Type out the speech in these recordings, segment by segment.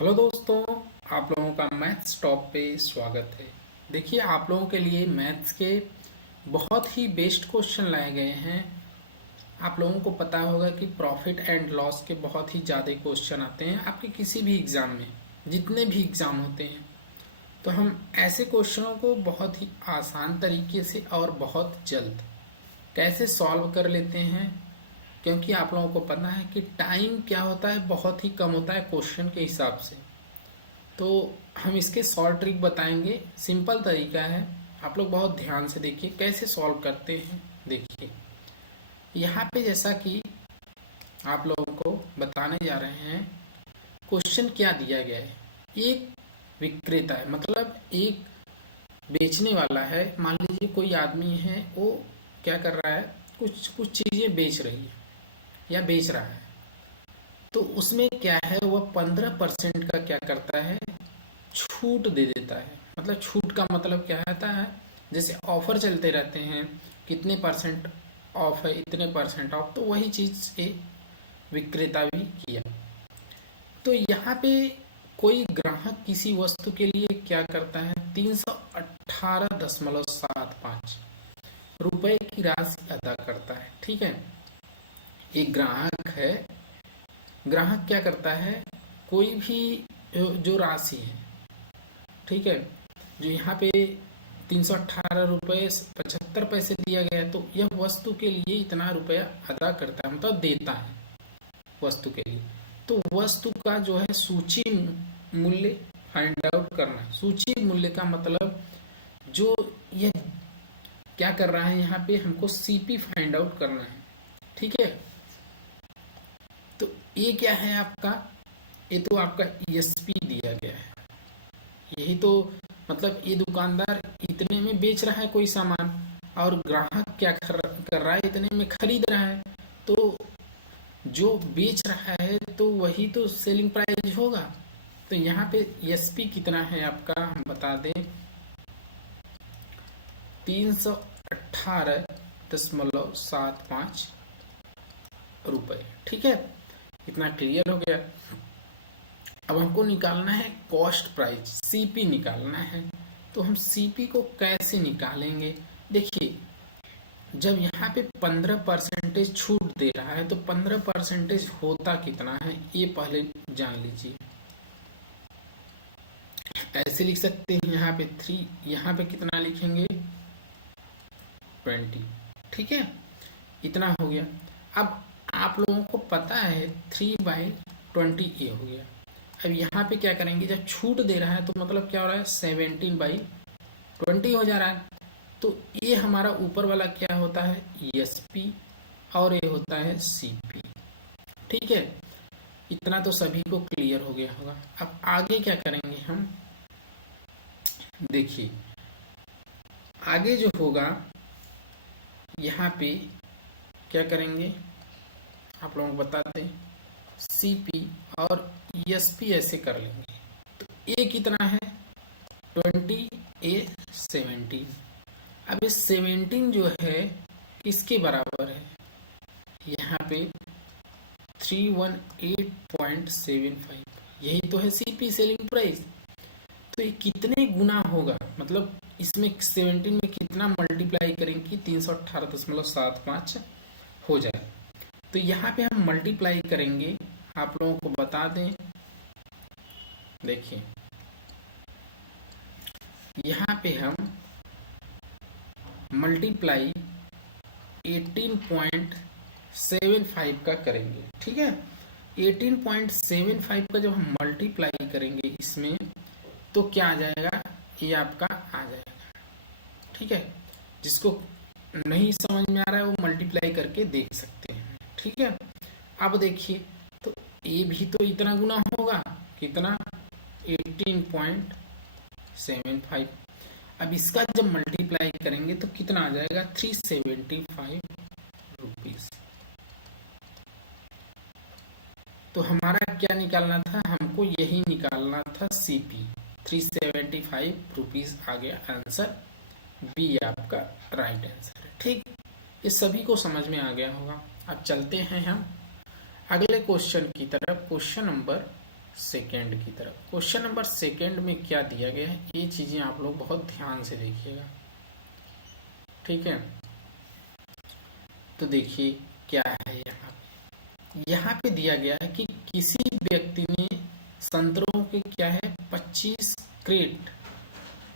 Hello दोस्तों, आप लोगों का मैथ्स टॉप पे स्वागत है। देखिए, आप लोगों के लिए मैथ्स के बहुत ही बेस्ट क्वेश्चन लाए गए हैं। आप लोगों को पता होगा कि प्रॉफिट एंड लॉस के बहुत ही ज़्यादा क्वेश्चन आते हैं आपके किसी भी एग्ज़ाम में, जितने भी एग्ज़ाम होते हैं। तो हम ऐसे क्वेश्चनों को बहुत ही आसान तरीके से और बहुत जल्द कैसे सॉल्व कर लेते हैं, क्योंकि आप लोगों को पता है कि टाइम क्या होता है, बहुत ही कम होता है क्वेश्चन के हिसाब से। तो हम इसके सॉल्व ट्रिक बताएंगे। सिंपल तरीका है, आप लोग बहुत ध्यान से देखिए कैसे सॉल्व करते हैं। देखिए यहाँ पे जैसा कि आप लोगों को बताने जा रहे हैं, क्वेश्चन क्या दिया गया है। एक विक्रेता है, मतलब एक बेचने वाला है। मान लीजिए कोई आदमी है, वो क्या कर रहा है, कुछ कुछ चीज़ें बेच रही है या बेच रहा है। तो उसमें क्या है, वह 15% का क्या करता है, छूट दे देता है। मतलब छूट का मतलब क्या होता है, जैसे ऑफर चलते रहते हैं, कितने परसेंट ऑफ है, इतने परसेंट ऑफ। तो वही चीज़ ये विक्रेता भी किया। तो यहाँ पे कोई ग्राहक किसी वस्तु के लिए क्या करता है, 318.75 रुपए की राशि अदा करता है। ठीक है, एक ग्राहक है। ग्राहक क्या करता है, कोई भी जो राशि है, ठीक है, जो यहाँ पे 318 रुपये 75 पैसे दिया गया है, तो यह वस्तु के लिए इतना रुपया अदा करता है, मतलब देता है वस्तु के लिए। तो वस्तु का जो है सूची मूल्य फाइंड आउट करना है। सूची मूल्य का मतलब जो यह क्या कर रहा है, यहाँ पे हमको सीपी फाइंड आउट करना है। ठीक है, तो ये क्या है आपका, ये तो आपका ईएसपी दिया गया है। यही तो मतलब ये दुकानदार इतने में बेच रहा है कोई सामान, और ग्राहक क्या कर रहा है, इतने में खरीद रहा है। तो जो बेच रहा है तो वही तो सेलिंग प्राइस होगा। तो यहाँ पे एसपी कितना है आपका, हम बता दें, 318.75 रुपये। ठीक है, इतना क्लियर हो गया। अब हमको निकालना है कॉस्ट प्राइस, सीपी निकालना है। तो हम सीपी को कैसे निकालेंगे, देखिए, जब यहाँ पे 15% छूट दे रहा है तो 15% होता कितना है, ये पहले जान लीजिए। ऐसे लिख सकते हैं, यहाँ पे 3, यहाँ पे कितना लिखेंगे, 20। ठीक है, इतना हो गया। अब आप लोगों को पता है 3/20 ये हो गया। अब यहाँ पे क्या करेंगे, जब छूट दे रहा है तो मतलब क्या हो रहा है, 17/20 हो जा रहा है। तो ये हमारा ऊपर वाला क्या होता है, ईएसपी, और ये होता है सीपी। ठीक है, इतना तो सभी को क्लियर हो गया होगा। अब आगे क्या करेंगे हम, देखिए आगे जो होगा, यहाँ पे क्या करेंगे, आप लोगों को बता दें, सीपी और ईएसपी ऐसे कर लेंगे। तो ए कितना है, 20, ए 17। अब ये 17 जो है किसके बराबर है, यहाँ पे 318.75, यही तो है सीपी, सेलिंग प्राइस। तो ये कितने गुना होगा, मतलब इसमें 17 में कितना मल्टीप्लाई करेंगे कि 318.75 हो जाए। तो यहाँ पे हम मल्टीप्लाई करेंगे, आप लोगों को बता दें, देखिए यहाँ पे हम मल्टीप्लाई 18.75 का करेंगे। ठीक है, 18.75 का जब हम मल्टीप्लाई करेंगे इसमें, तो क्या आ जाएगा, ये आपका आ जाएगा। ठीक है, जिसको नहीं समझ में आ रहा है वो मल्टीप्लाई करके देख सकते हैं। ठीक है, अब देखिए, तो ये भी तो इतना गुना होगा, कितना, 18.75। अब इसका जब मल्टीप्लाई करेंगे तो कितना आ जाएगा, 375 रुपीज। तो हमारा क्या निकालना था, हमको यही निकालना था, सीपी 375 रुपीज आ गया आंसर। बी आपका राइट आंसर है। ठीक, ये सभी को समझ में आ गया होगा। अब चलते हैं हम अगले क्वेश्चन की तरफ, क्वेश्चन नंबर सेकेंड की तरफ। क्वेश्चन नंबर सेकेंड में क्या दिया गया है, ये चीजें आप लोग बहुत ध्यान से देखिएगा, ठीक है। तो देखिए क्या है यहाँ पे दिया गया है कि किसी व्यक्ति ने संतरों के क्या है 25 क्रेट,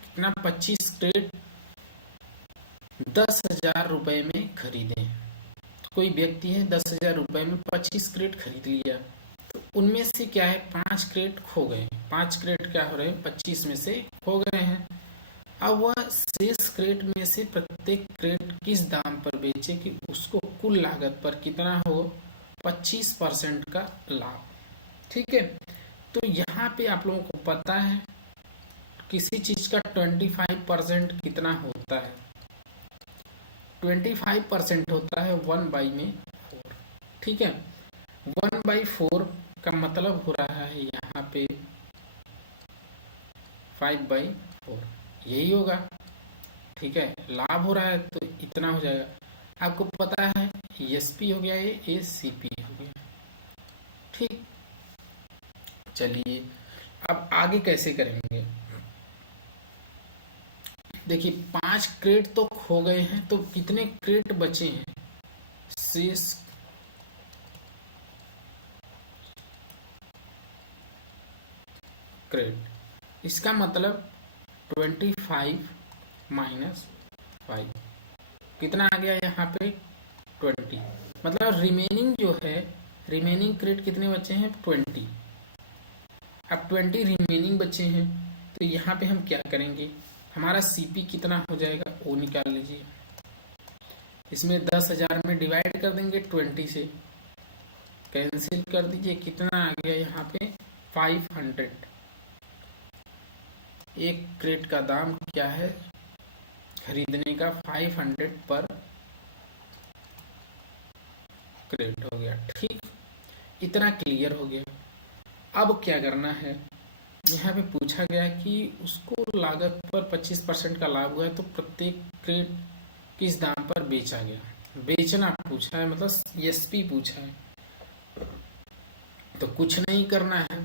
कितना 25 क्रेट 10,000 रुपए में खरीदे। कोई व्यक्ति है 10,000 रुपए में 25 क्रेट खरीद लिया, तो उनमें से क्या है 5 क्रेट खो गए। 5 क्रेट क्या हो रहे हैं 25 में से खो गए हैं। अब वह शेष क्रेट में से प्रत्येक क्रेट किस दाम पर बेचे कि उसको कुल लागत पर कितना हो 25% का लाभ, ठीक है। तो यहाँ पे आप लोगों को पता है किसी चीज का 25% कितना होता है, 25% होता है 1/4, ठीक है। 1/4 का मतलब हो रहा है यहाँ पे 5/4, यही होगा, ठीक है। लाभ हो रहा है तो इतना हो जाएगा। आपको पता है एसपी हो गया, ये सीपी हो गया, ठीक। चलिए अब आगे कैसे करेंगे। देखिए 5 क्रेट तो खो गए हैं, तो कितने क्रेट बचे हैं, शेष क्रेट, इसका मतलब 25 माइनस 5 कितना आ गया यहाँ पे 20, मतलब रिमेनिंग जो है, रिमेनिंग क्रेट कितने बचे हैं 20। अब 20 रिमेनिंग बचे हैं, तो यहाँ पे हम क्या करेंगे, हमारा सीपी कितना हो जाएगा वो निकाल लीजिए। इसमें 10,000 में डिवाइड कर देंगे 20 से, कैंसिल कर दीजिए, कितना आ गया यहाँ पे 500। एक क्रेट का दाम क्या है खरीदने का 500 पर क्रेट हो गया, ठीक। इतना क्लियर हो गया। अब क्या करना है, यहाँ पे पूछा गया कि उसको लागत पर 25% का लाभ हुआ है, तो प्रत्येक क्रेट किस दाम पर बेचा गया, बेचना पूछा है, मतलब एसपी पूछा है। तो कुछ नहीं करना है,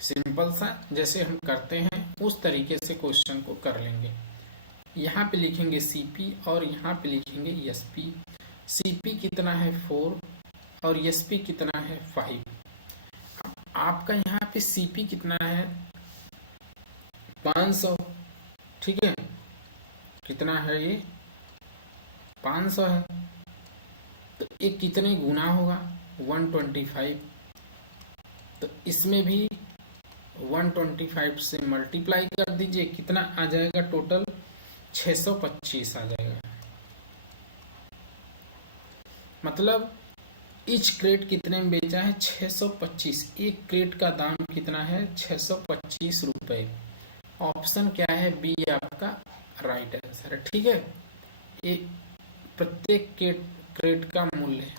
सिंपल सा जैसे हम करते हैं उस तरीके से क्वेश्चन को कर लेंगे। यहाँ पे लिखेंगे सीपी और यहाँ पे लिखेंगे एसपी। सीपी कितना है 4 और एसपी कितना है 5। आपका यहाँ पे सीपी कितना है 500, ठीक है। कितना है ये 500 है, तो ये कितने गुना होगा 125, तो इसमें भी 125 से मल्टीप्लाई कर दीजिए, कितना आ जाएगा टोटल 625 आ जाएगा। मतलब इच क्रेट कितने में बेचा है 625, एक क्रेट का दाम कितना है 625 रुपए। ऑप्शन क्या है बी आपका राइट आंसर है, ठीक है। ये प्रत्येक क्रेट का मूल्य है।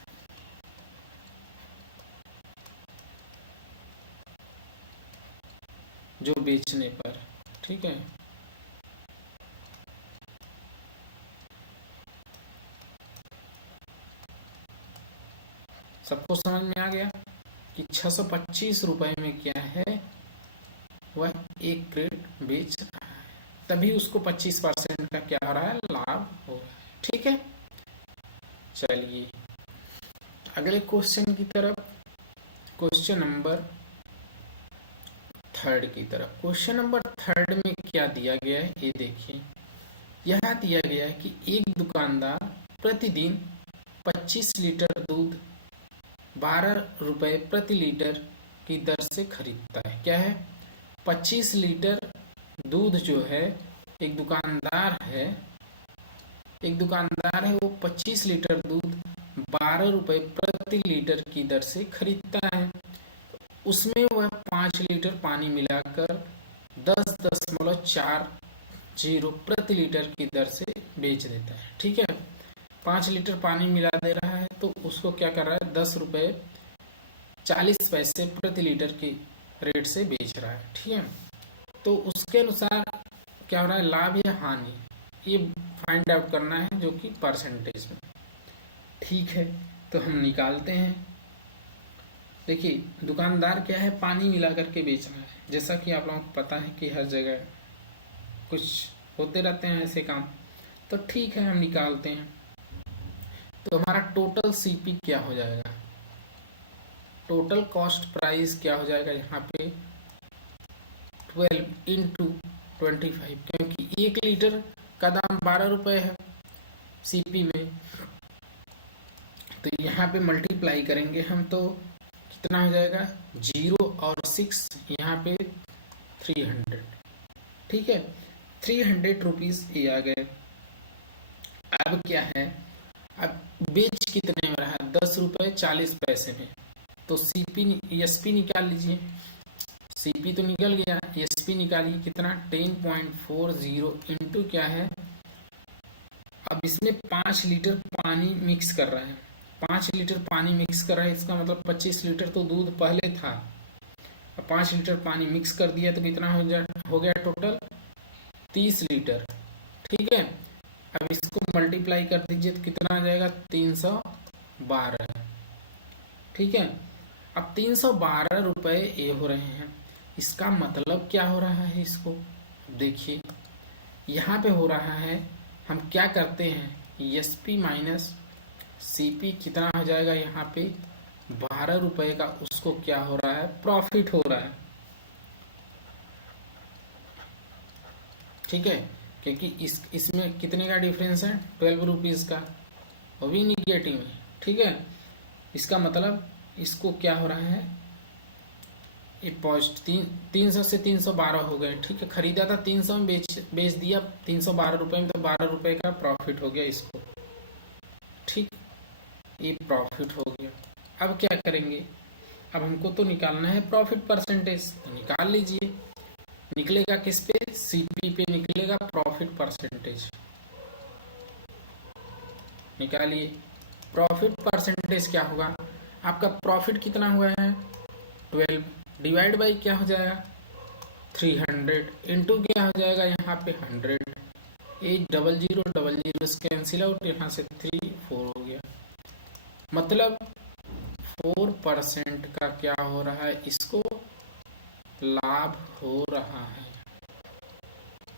जो बेचने पर, ठीक है। सबको समझ में आ गया कि 625 रुपए में क्या है वह एक क्रेट बेच रहा है, तभी उसको 25% का क्या हो रहा है लाभ हो रहा है, ठीक है। चलिए अगले क्वेश्चन की तरफ, क्वेश्चन नंबर 3 की तरफ। क्वेश्चन नंबर 3 में क्या दिया गया है ये देखिए। यह दिया गया है कि एक दुकानदार प्रतिदिन 25 लीटर दूध 12 रुपए प्रति लीटर की दर से खरीदता है। क्या है 25 लीटर दूध जो है, एक दुकानदार है वो 25 लीटर दूध 12 रुपए प्रति लीटर की दर से खरीदता है। उसमें वह 5 लीटर पानी मिलाकर 10.40 प्रति लीटर की दर से बेच देता है, ठीक है। 5 लीटर पानी मिला दे रहा है, तो उसको क्या कर रहा है 10.40 प्रति लीटर की रेट से बेच रहा है, ठीक है। तो उसके अनुसार क्या हो रहा है लाभ या हानि, ये फाइंड आउट करना है, जो कि परसेंटेज में, ठीक है। तो हम निकालते हैं देखिए दुकानदार क्या है, पानी मिला करके बेच रहा है। जैसा कि आप लोगों को पता है कि हर जगह कुछ होते रहते हैं ऐसे काम। तो ठीक है, हम निकालते हैं। तो हमारा टोटल सीपी क्या हो जाएगा, टोटल कॉस्ट प्राइस क्या हो जाएगा यहाँ पे 12 इंटू 25, क्योंकि 1 लीटर का दाम 12 रुपये है सीपी में। तो यहाँ पे मल्टीप्लाई करेंगे हम, तो कितना हो जाएगा, 0 और 6 यहाँ पे 300। ठीक है, 300 रुपीज ये आ गए। अब क्या है, अब बेच कितने में रहा, 10 रुपये 40 पैसे में। तो सीपी एसपी निकाल लीजिए। सीपी तो निकल गया, एसपी निकालिए कितना, 10.40 इंटू क्या है, अब इसमें 5 लीटर पानी मिक्स कर रहा है। 5 लीटर पानी मिक्स कर रहा है, इसका मतलब 25 लीटर तो दूध पहले था। अब 5 लीटर पानी मिक्स कर दिया तो कितना हो गया टोटल 30 लीटर। ठीक है, अब इसको मल्टीप्लाई कर दीजिए तो कितना आ जाएगा 312। ठीक है, अब 312 रुपये ये हो रहे हैं। इसका मतलब क्या हो रहा है, इसको देखिए यहाँ पे हो रहा है, हम क्या करते हैं, एसपी माइनस सीपी कितना हो जाएगा यहाँ पे 12 रुपये का, उसको क्या हो रहा है, प्रॉफिट हो रहा है। ठीक है, क्योंकि इसमें कितने का डिफरेंस है, 12 रुपीज का, वो भी निगेटिव है। ठीक है, इसका मतलब इसको क्या हो रहा है, ये पॉजिटिव 300 से 312 हो गए। ठीक है, खरीदा था 300 में, बेच दिया 312 रुपये में, तो 12 रुपये का प्रॉफिट हो गया इसको। ठीक, ये प्रॉफिट हो गया। अब क्या करेंगे, अब हमको तो निकालना है प्रॉफिट परसेंटेज, तो निकाल लीजिए। निकलेगा किस पे, सीपी पे निकलेगा प्रॉफिट परसेंटेज। निकालिए, प्रॉफिट परसेंटेज क्या होगा, आपका प्रॉफिट कितना हुआ है 12 डिवाइड बाई क्या हो जाएगा 300 इंटू क्या हो जाएगा यहाँ पे 100। 800 कैंसिल आउट, यहाँ से 3 4 हो गया। मतलब 4% का क्या हो रहा है, इसको लाभ हो रहा है,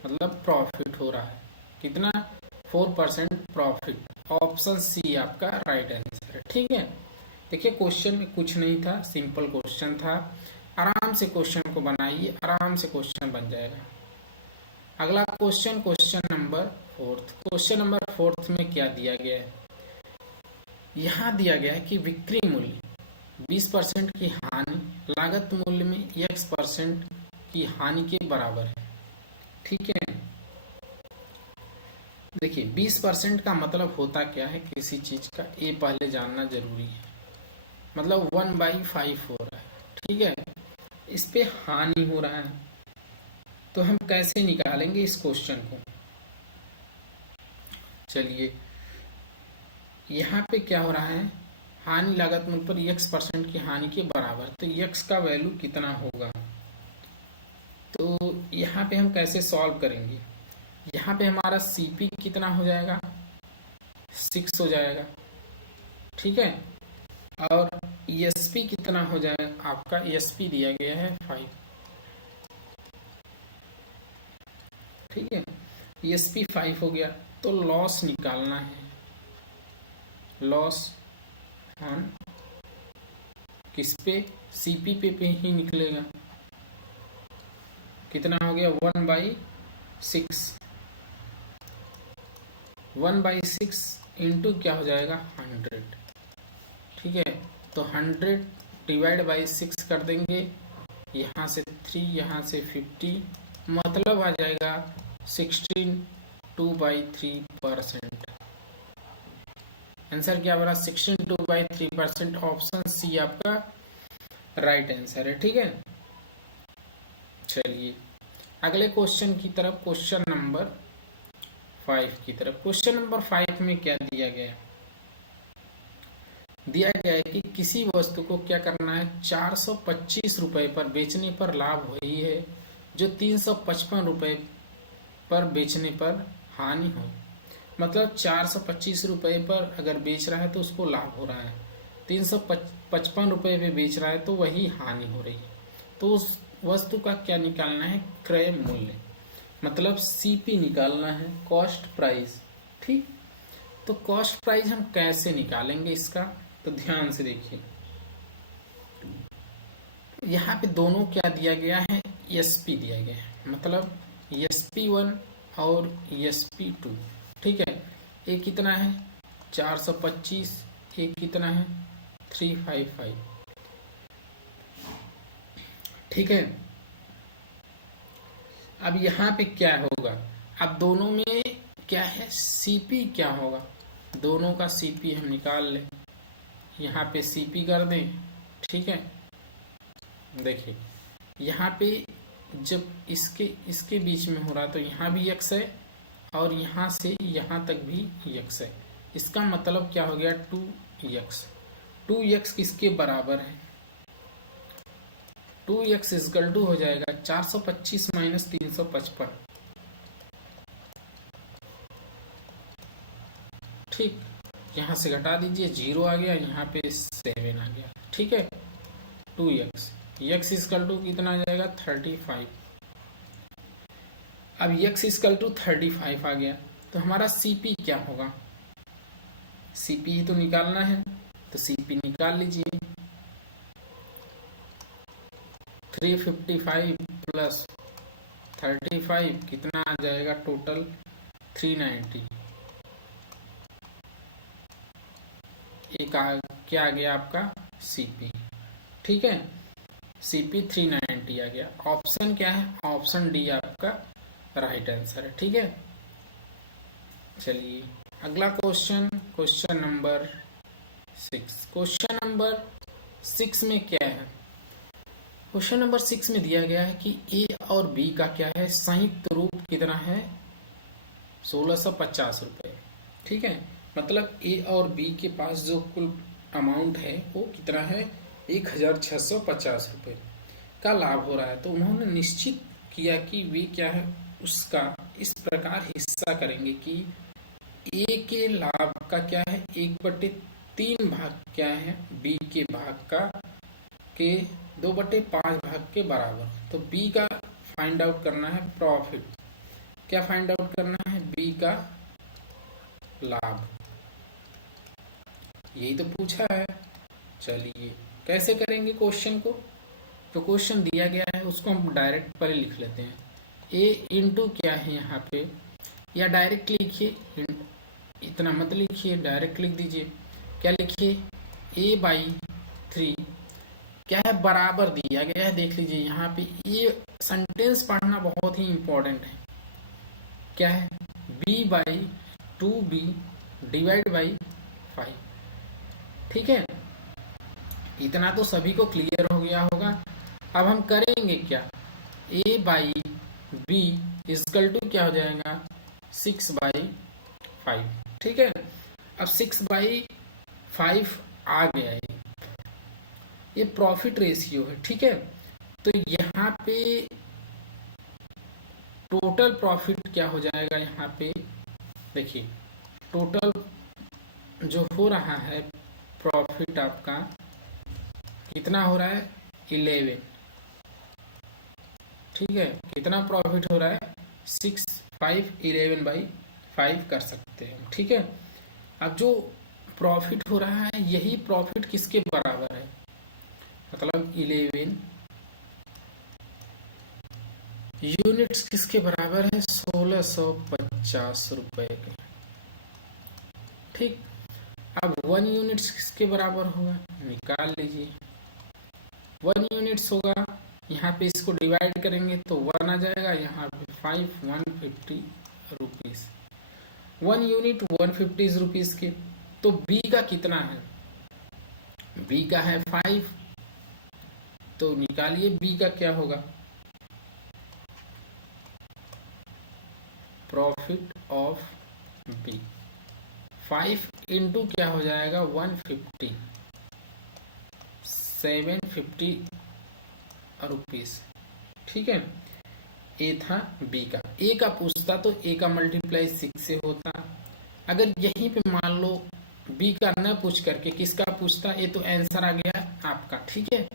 मतलब प्रॉफिट हो रहा है। कितना, 4% प्रॉफिट। ऑप्शन सी आपका राइट आंसर है। ठीक है, देखिए क्वेश्चन में कुछ नहीं था, सिंपल क्वेश्चन था। आराम से क्वेश्चन को बनाइए, आराम से क्वेश्चन बन जाएगा। अगला question, question number 4। Question number 4 में क्या दिया गया है, यहाँ दिया गया है कि बिक्री मूल्य 20% की हानि लागत मूल्य में x% की हानि के बराबर है। ठीक है, देखिए 20% का मतलब होता क्या है किसी चीज का, ये पहले जानना जरूरी है। मतलब 1/5 हो रहा है। ठीक है, इस पे हानि हो रहा है, तो हम कैसे निकालेंगे इस क्वेश्चन को। चलिए, यहाँ पे क्या हो रहा है, हानि लागत मूल्य पर x% की हानि के बराबर, तो x का वैल्यू कितना होगा। तो यहाँ पे हम कैसे सॉल्व करेंगे, यहाँ पे हमारा सीपी कितना हो जाएगा 6 हो जाएगा। ठीक है, और एसपी कितना हो जाएगा, आपका एसपी दिया गया है 5। ठीक है, एसपी 5 हो गया। तो लॉस निकालना है, लॉस ऑन किस पे, सीपी पे ही निकलेगा। कितना हो गया 1/6, 1/6 इंटू क्या हो जाएगा 100। ठीक है, तो 100 डिवाइड बाई 6 कर देंगे, यहाँ से 3, यहाँ से 50, मतलब आ जाएगा 16 2/3%। आंसर क्या बना 16 2/3%। ऑप्शन सी आपका राइट आंसर है। ठीक है, चलिए अगले क्वेश्चन की तरफ, क्वेश्चन नंबर 5 की तरफ। क्वेश्चन नंबर 5 में क्या दिया गया है, दिया गया है कि किसी वस्तु को क्या करना है, 425 रुपए पर बेचने पर लाभ वही है जो 355 रुपए पर बेचने पर हानि हो। मतलब 425 रुपए पर अगर बेच रहा है तो उसको लाभ हो रहा है, ₹355 पे बेच रहा है तो वही हानि हो रही है। तो उस वस्तु का क्या निकालना है? क्रय मूल्य, मतलब सीपी निकालना है, कॉस्ट प्राइस। ठीक, तो कॉस्ट प्राइस हम कैसे निकालेंगे इसका? तो ध्यान से देखिए, यहाँ पे दोनों क्या दिया गया है? एसपी दिया गया है, मतलब SP1 और SP2। ठीक है, एक कितना है? 425, एक कितना है? 355। ठीक है, अब यहाँ पे क्या होगा? अब दोनों में क्या है? सीपी क्या होगा? दोनों का सीपी हम निकाल लें, यहाँ पे सीपी कर दें। ठीक है, देखिए यहाँ पे जब इसके बीच में हो रहा तो यहाँ भी x है और यहाँ से यहाँ तक भी x है। इसका मतलब क्या हो गया? 2x। 2x किसके बराबर है? 2x इक्वल टू हो जाएगा 425 माइनस 355। ठीक, यहाँ से घटा दीजिए, 0 आ गया, यहाँ पे 7 आ गया। ठीक है, 2x, x इक्वल टू कितना आ जाएगा? 35। अब x इक्वल टू 35 आ गया तो हमारा सीपी क्या होगा? सीपी ही तो निकालना है, तो सीपी निकाल लीजिए। 355 प्लस 35 कितना आ जाएगा? टोटल 390। एक क्या आ गया आपका? सीपी। ठीक है, सीपी 390 आ गया। ऑप्शन क्या है? ऑप्शन डी आपका राइट आंसर है। ठीक है, चलिए अगला question, question number 6। Question number 6 में क्या है? क्वेश्चन नंबर 6 में दिया गया है कि ए और बी का क्या है? संयुक्त रूप कितना है? 1650 रुपए। ठीक है, मतलब ए और बी के पास जो कुल अमाउंट है वो कितना है? 1650 रुपए का लाभ हो रहा है। तो उन्होंने निश्चित किया कि वे क्या है उसका इस प्रकार हिस्सा करेंगे कि ए के लाभ का क्या है? 1/3 भाग क्या है? बी के भाग का के 2/5 भाग के बराबर। तो बी का फाइंड आउट करना है प्रॉफिट। क्या फाइंड आउट करना है? बी का लाभ। यही तो पूछा है। चलिए कैसे करेंगे क्वेश्चन को? जो क्वेश्चन दिया गया है उसको हम डायरेक्ट पहले लिख लेते हैं। ए इंटू क्या है यहाँ पे, या डायरेक्ट लिखिए, इतना मत लिखिए, डायरेक्ट लिख दीजिए। क्या लिखिए? A/3 क्या है? बराबर दिया गया है। देख लीजिए यहाँ पे, ये सेंटेंस पढ़ना बहुत ही इंपॉर्टेंट है। क्या है? B/2B divide by 5। ठीक है, इतना तो सभी को क्लियर हो गया होगा। अब हम करेंगे क्या? A/B इक्वल टू क्या हो जाएगा? 6/5। ठीक है, अब 6/5 आ गया है, ये प्रॉफिट रेशियो है। ठीक है, तो यहाँ पे टोटल प्रॉफिट क्या हो जाएगा? यहाँ पे देखिए, टोटल जो हो रहा है प्रॉफिट आपका कितना हो रहा है? 11। ठीक है, कितना प्रॉफिट हो रहा है? 6, 5, 11/5 कर सकते हैं। ठीक है, अब जो प्रॉफिट हो रहा है यही प्रॉफिट किसके बराबर है? मतलब 11 यूनिट्स किसके बराबर है? 1650 रुपए के। ठीक, अब 1 यूनिट्स किसके बराबर होगा? निकाल लीजिए। 1 यूनिट्स होगा, यहाँ पे इसको डिवाइड करेंगे तो 1 आ जाएगा, यहाँ पे 5, 150 रुपीज। 1 यूनिट 150 रुपीज के। तो बी का कितना है? बी का है 5, तो निकालिए बी का क्या होगा? प्रॉफिट ऑफ बी 5 इंटू क्या हो जाएगा? 150, 750 रुपीज। ठीक है, ए था बी का। ए का पूछता तो ए का मल्टीप्लाई 6 से होता। अगर यहीं पे मान लो बी का न पूछ करके किसका पूछता, ये तो आंसर आ गया आपका, ठीक है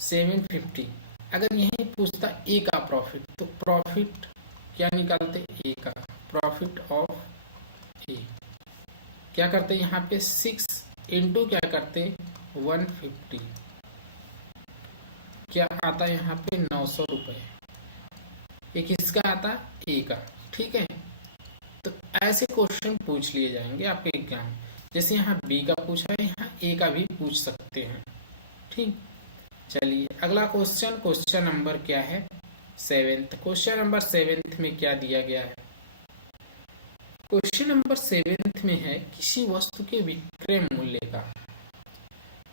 750। अगर यही पूछता ए का प्रॉफिट, तो प्रॉफिट क्या निकालते, ए का प्रॉफिट ऑफ ए क्या करते यहाँ पे 6 इंटू क्या करते 150, क्या आता यहाँ पे 900 रुपये। ये किसका आता, ए का, ठीक है। तो ऐसे क्वेश्चन पूछ लिए जाएंगे आपके एग्जाम, जैसे यहाँ बी का पूछा है, यहाँ ए का भी पूछ सकते हैं, ठीक। चलिए अगला क्वेश्चन, क्वेश्चन नंबर क्या है 7th। क्वेश्चन नंबर 7th में क्या दिया गया है, क्वेश्चन नंबर 7th में है किसी वस्तु के विक्रय मूल्य का,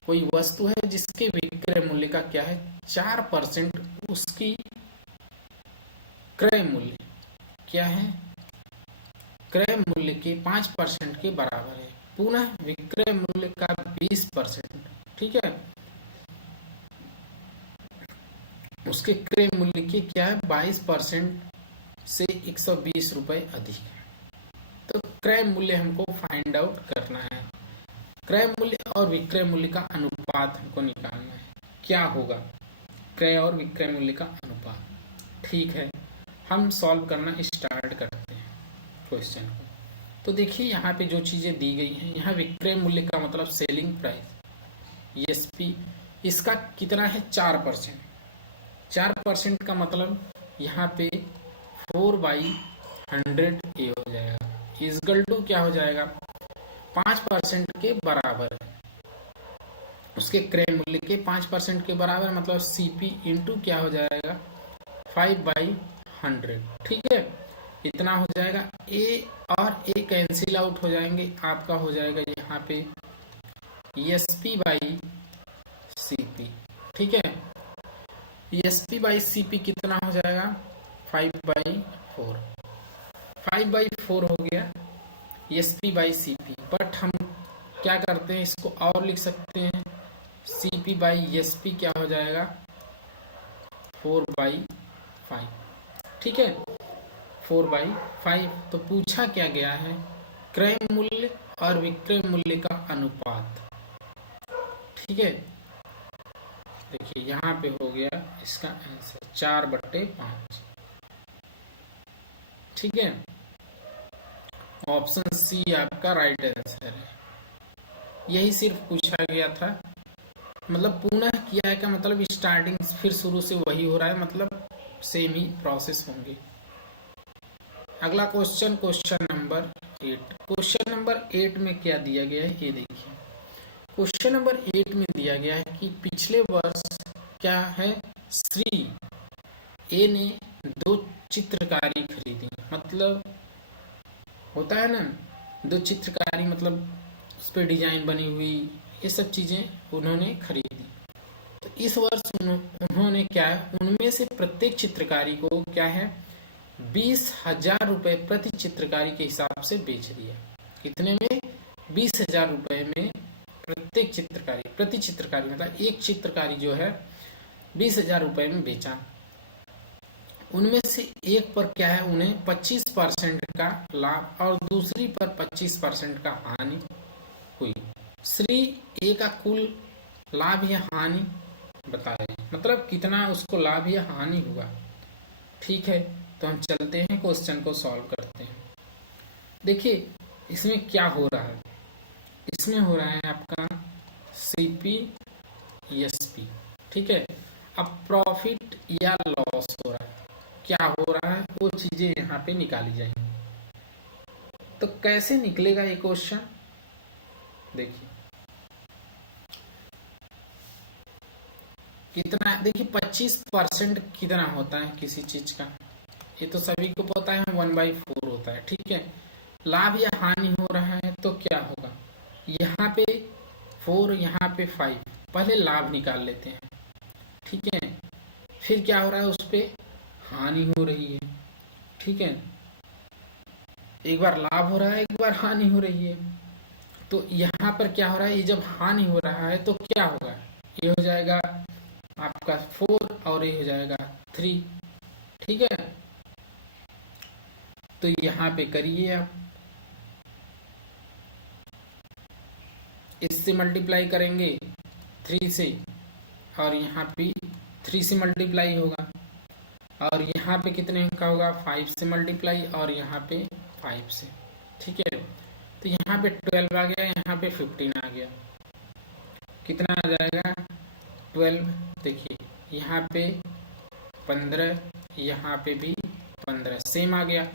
कोई वस्तु है जिसके विक्रय मूल्य का क्या है 4%, उसकी क्रय मूल्य क्या है, क्रय मूल्य के 5% के बराबर है, पुनः विक्रय मूल्य का 20%, ठीक है, उसके क्रय मूल्य के क्या है 22% से 120 रुपए अधिक है। तो क्रय मूल्य हमको फाइंड आउट करना है, क्रय मूल्य और विक्रय मूल्य का अनुपात हमको निकालना है, क्या होगा क्रय और विक्रय मूल्य का अनुपात, ठीक है। हम सॉल्व करना स्टार्ट करते हैं क्वेश्चन को। तो देखिए यहाँ पे जो चीजें दी गई हैं, यहाँ विक्रय मूल्य का मतलब सेलिंग प्राइस एसपी, इसका कितना है 4%, 4% का मतलब यहाँ पे 4/100 ए हो जाएगा, इजगल टू क्या हो जाएगा 5% के बराबर है, उसके क्रय मूल्य के 5% के बराबर मतलब सीपी इंटू क्या हो जाएगा 5/100, ठीक है। इतना हो जाएगा, ए और ए कैंसिल आउट हो जाएंगे, आपका हो जाएगा यहाँ पे एसपी बाई सीपी, ठीक है। एसपी बाई सीपी कितना हो जाएगा 5/4, 5/4 हो गया एसपी बाई सीपी, बट हम क्या करते हैं इसको और लिख सकते हैं, सीपी बाई एसपी क्या हो जाएगा 4/5, ठीक है 4/5। तो पूछा क्या गया है क्रय मूल्य और विक्रय मूल्य का अनुपात, ठीक है। देखिए यहाँ पे हो गया इसका आंसर 4/5, ठीक है। ऑप्शन सी आपका राइट आंसर है। यही सिर्फ पूछा गया था, मतलब पुनः किया है का मतलब स्टार्टिंग फिर शुरू से वही हो रहा है, मतलब सेम ही प्रोसेस होंगे। अगला question, question number 8। Question number 8 में क्या दिया गया है ये देखिए, क्वेश्चन नंबर 8 में दिया गया है कि पिछले वर्ष क्या है श्री ए ने 2 चित्रकारी खरीदी, मतलब होता है ना 2 चित्रकारी, मतलब उस पर डिजाइन बनी हुई, ये सब चीजें उन्होंने खरीदी। तो इस वर्ष उन्होंने क्या है उनमें से प्रत्येक चित्रकारी को क्या है 20,000 रुपए प्रति चित्रकारी के हिसाब से बेच दिया। कितने में 20,000 रुपए में प्रत्येक चित्रकारी, प्रति चित्रकारी मतलब एक चित्रकारी जो है 20,000 रुपए में बेचा। उनमें से एक पर क्या है उन्हें 25% का लाभ और दूसरी पर 25% का हानि हुई। श्री ए का कुल लाभ या हानि बताए, मतलब कितना उसको लाभ या हानि हुआ, ठीक है। तो हम चलते हैं क्वेश्चन को सॉल्व करते हैं। देखिए इसमें क्या हो रहा है, इसमें हो रहा है आपका सीपी एसपी, ठीक है। अब प्रॉफिट या लॉस हो रहा है, क्या हो रहा है वो चीजें यहाँ पे निकाली जाएंगी। तो कैसे निकलेगा ये क्वेश्चन, देखिए कितना, देखिए 25% कितना होता है किसी चीज का, ये तो सभी को पता है 1/4 होता है, ठीक है। लाभ या हानि हो रहा है तो क्या होगा, यहाँ पे 4 यहाँ पे 5, पहले लाभ निकाल लेते हैं, ठीक है। फिर क्या हो रहा है उस पर हानि हो रही है, ठीक है। एक बार लाभ हो रहा है एक बार हानि हो रही है। तो यहाँ पर क्या हो रहा है, ये जब हानि हो रहा है तो क्या होगा, ये हो जाएगा आपका 4 और ये हो जाएगा 3, ठीक है। तो यहाँ पे करिए आप, इससे मल्टीप्लाई करेंगे 3 से, और यहाँ पे 3 से मल्टीप्लाई होगा, और यहाँ पे कितने का होगा 5 से मल्टीप्लाई, और यहाँ पे 5 से। ठीक है, तो यहाँ पे 12 आ गया, यहाँ पे 15 आ गया, कितना आ जाएगा 12। देखिए यहाँ पे 15, यहाँ पे भी 15 सेम आ गया,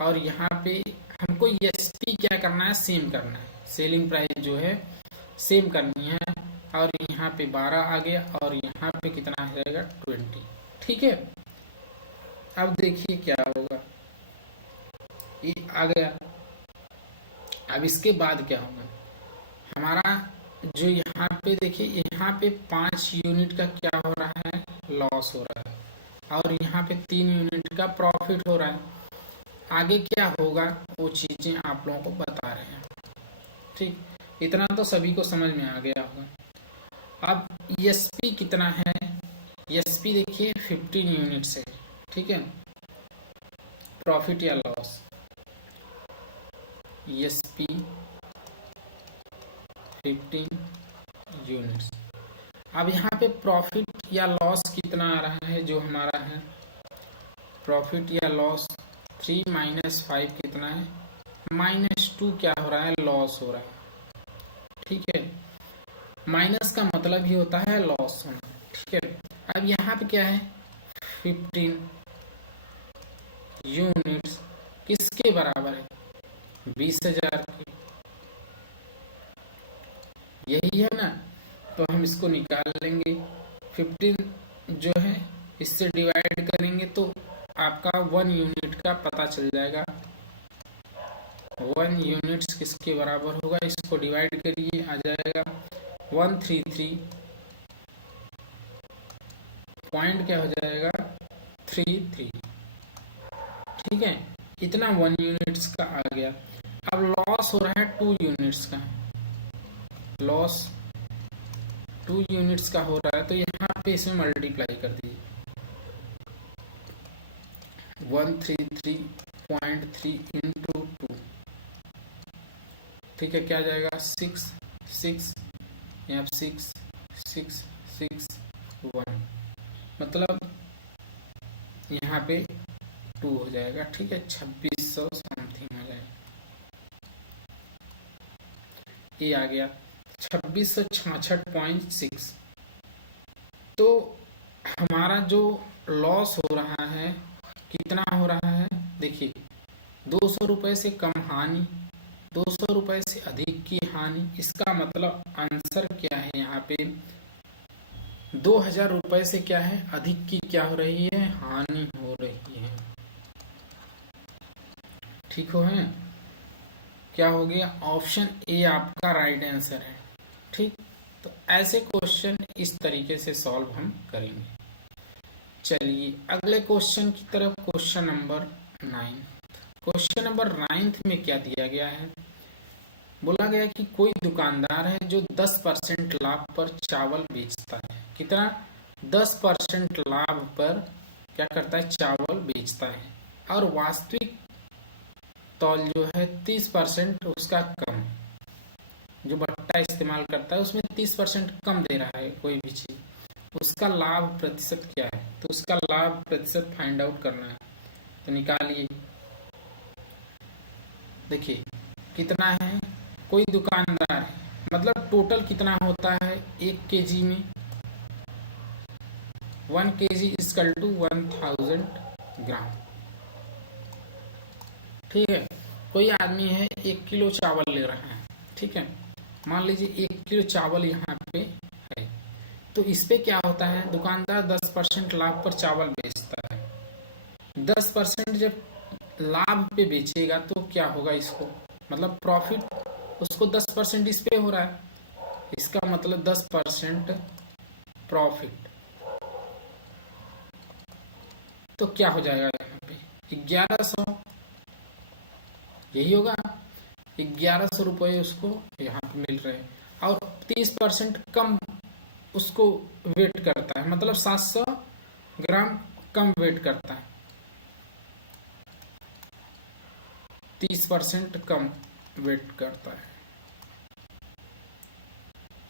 और यहाँ पे हमको एसपी क्या करना है, सेम करना है, सेलिंग प्राइस जो है सेम करनी है, और यहाँ पे 12 आ गया, और यहाँ पे कितना आ जाएगा 20। ठीक है, अब देखिए क्या होगा, ये आ गया। अब इसके बाद क्या होगा हमारा, जो यहाँ पे देखिए, यहाँ पे 5 यूनिट का क्या हो रहा है, लॉस हो रहा है, और यहाँ पे 3 यूनिट का प्रॉफिट हो रहा है। आगे क्या होगा वो चीजें आप लोगों को बता रहे हैं। ठीक, इतना तो सभी को समझ में आ गया होगा। अब एसपी कितना है, एसपी देखिए 15 यूनिट से। ठीक है, प्रॉफिट या लॉस, एसपी 15 यूनिट्स। अब यहाँ पे प्रॉफिट या लॉस कितना आ रहा है, जो हमारा है प्रॉफिट या लॉस 3 माइनस 5 कितना है, -2 क्या हो रहा है, लॉस हो रहा है। ठीक है, माइनस का मतलब ही होता है लॉस होना। ठीक है, अब यहाँ पे क्या है 15 यूनिट्स किसके बराबर है, 20,000 के, यही है ना। तो हम इसको निकाल लेंगे, 15 जो है इससे डिवाइड करेंगे तो आपका 1 यूनिट का पता चल जाएगा। 1 यूनिट्स किसके बराबर होगा, इसको डिवाइड करिए, आ जाएगा 133 पॉइंट क्या हो जाएगा 33। ठीक है, इतना 1 यूनिट्स का आ गया। अब लॉस हो रहा है 2 यूनिट्स का, लॉस 2 यूनिट्स का हो रहा है, तो यहाँ पे इसमें मल्टीप्लाई कर दीजिए, 133.3 इंटू 2। ठीक है, क्या जाएगा 6 6, यहाँ 6 6 6 1, मतलब यहाँ पे 2 हो जाएगा। ठीक है, 2600 समथिंग हो जाएगा, ये आ गया 2666.6। तो हमारा जो लॉस हो रहा है कितना हो रहा है, देखिए 200 रुपये से कम हानि, 200 रुपये से अधिक की हानि। इसका मतलब आंसर क्या है, यहाँ पे 2000 रुपये से क्या है, अधिक की क्या हो रही है, हानि हो रही है। ठीक हो है, क्या हो गया, ऑप्शन ए आपका राइट आंसर है। ठीक, तो ऐसे क्वेश्चन इस तरीके से सॉल्व हम करेंगे। चलिए अगले क्वेश्चन की तरफ, क्वेश्चन नंबर 9। क्वेश्चन नंबर 9 में क्या दिया गया है, बोला गया कि कोई दुकानदार है जो 10% लाभ पर चावल बेचता है। कितना, 10% लाभ पर क्या करता है, चावल बेचता है, और वास्तविक तौल जो है 30% उसका कम, जो भट्टा इस्तेमाल करता है उसमें 30% कम दे रहा है कोई भी चीज, उसका लाभ प्रतिशत क्या है। तो उसका लाभ प्रतिशत फाइंड आउट करना है, तो निकालिए। देखिए कितना है, कोई दुकानदार है, मतलब टोटल कितना होता है 1 केजी में, 1 केजी इक्वल टू 1000 ग्राम। ठीक है, कोई आदमी है 1 किलो चावल ले रहा है। ठीक है, मान लीजिए 1 किलो चावल यहाँ पे है, तो इस पे क्या होता है, दुकानदार 10% लाभ पर चावल बेचता है। 10% जब लाभ पे बेचेगा तो क्या होगा, इसको मतलब प्रॉफिट उसको 10% इस पे हो रहा है, इसका मतलब 10% प्रॉफिट, तो क्या हो जाएगा यहाँ पे 1100, यही होगा 1100 रुपये उसको यहाँ पे मिल रहे हैं, और 30% कम उसको वेट करता है, मतलब 700 ग्राम कम वेट करता है, 30% कम वेट करता है।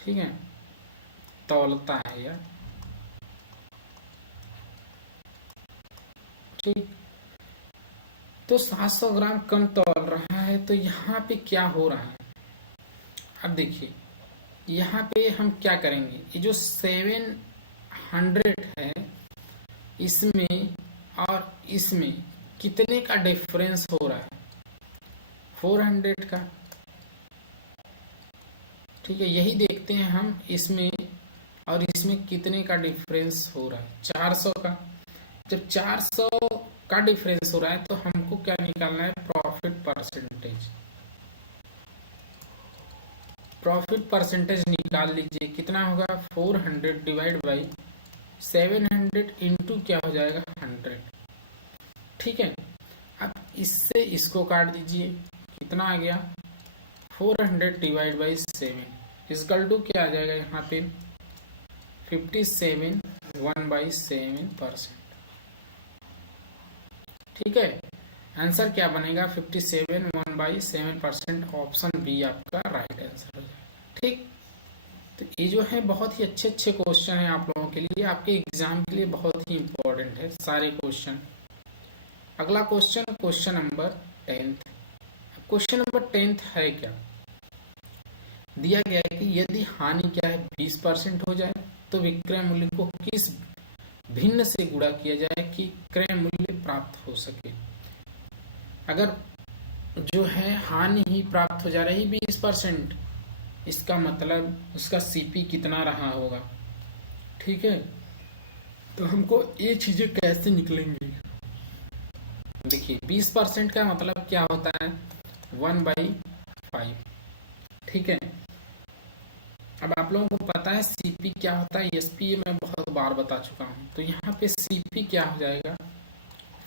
ठीक है, तौलता है यार, ठीक। तो 700 ग्राम कम तौल रहा है, तो यहाँ पे क्या हो रहा है, अब देखिए यहाँ पे हम क्या करेंगे, ये जो 700 है इसमें और इसमें कितने का डिफरेंस हो रहा है, 400 का, ठीक है। यही देखते हैं हम इसमें और इसमें कितने का डिफरेंस हो रहा है, 400 का। जब 400 का डिफरेंस हो रहा है तो हमको क्या निकालना है, प्रॉफिट परसेंटेज। प्रॉफिट परसेंटेज निकाल लीजिए, कितना होगा, 400 डिवाइड बाई 700 इंटू क्या हो जाएगा, 100, ठीक है। अब इससे इसको काट दीजिए, कितना आ गया, 400 डिवाइड बाई 7 इसकल टू क्या आ जाएगा यहाँ पे, 57 1/7%, ठीक है। आंसर क्या बनेगा, 57 1/7%, ऑप्शन बी आपका राइट आंसर हो जाएगा, ठीक। तो ये जो है बहुत ही अच्छे अच्छे क्वेश्चन है आप लोगों के लिए, आपके एग्जाम के लिए बहुत ही इंपॉर्टेंट है सारे क्वेश्चन। अगला question, question number 10। Question number 10 है क्या, दिया गया है कि यदि हानि क्या है 20% हो जाए तो विक्रय मूल्य को किस भिन्न से गुणा किया जाए कि क्रय मूल्य प्राप्त हो सके। अगर जो है हानि ही प्राप्त हो जा रही 20%, इसका मतलब उसका सीपी कितना रहा होगा, ठीक है। तो हमको ये चीजें कैसे निकलेंगी, देखिए 20% का मतलब क्या होता है, 1/5, ठीक है। अब आप लोगों को पता है सीपी क्या होता है, एसपी ये मैं बहुत बार बता चुका हूं। तो यहाँ पे सीपी क्या हो जाएगा,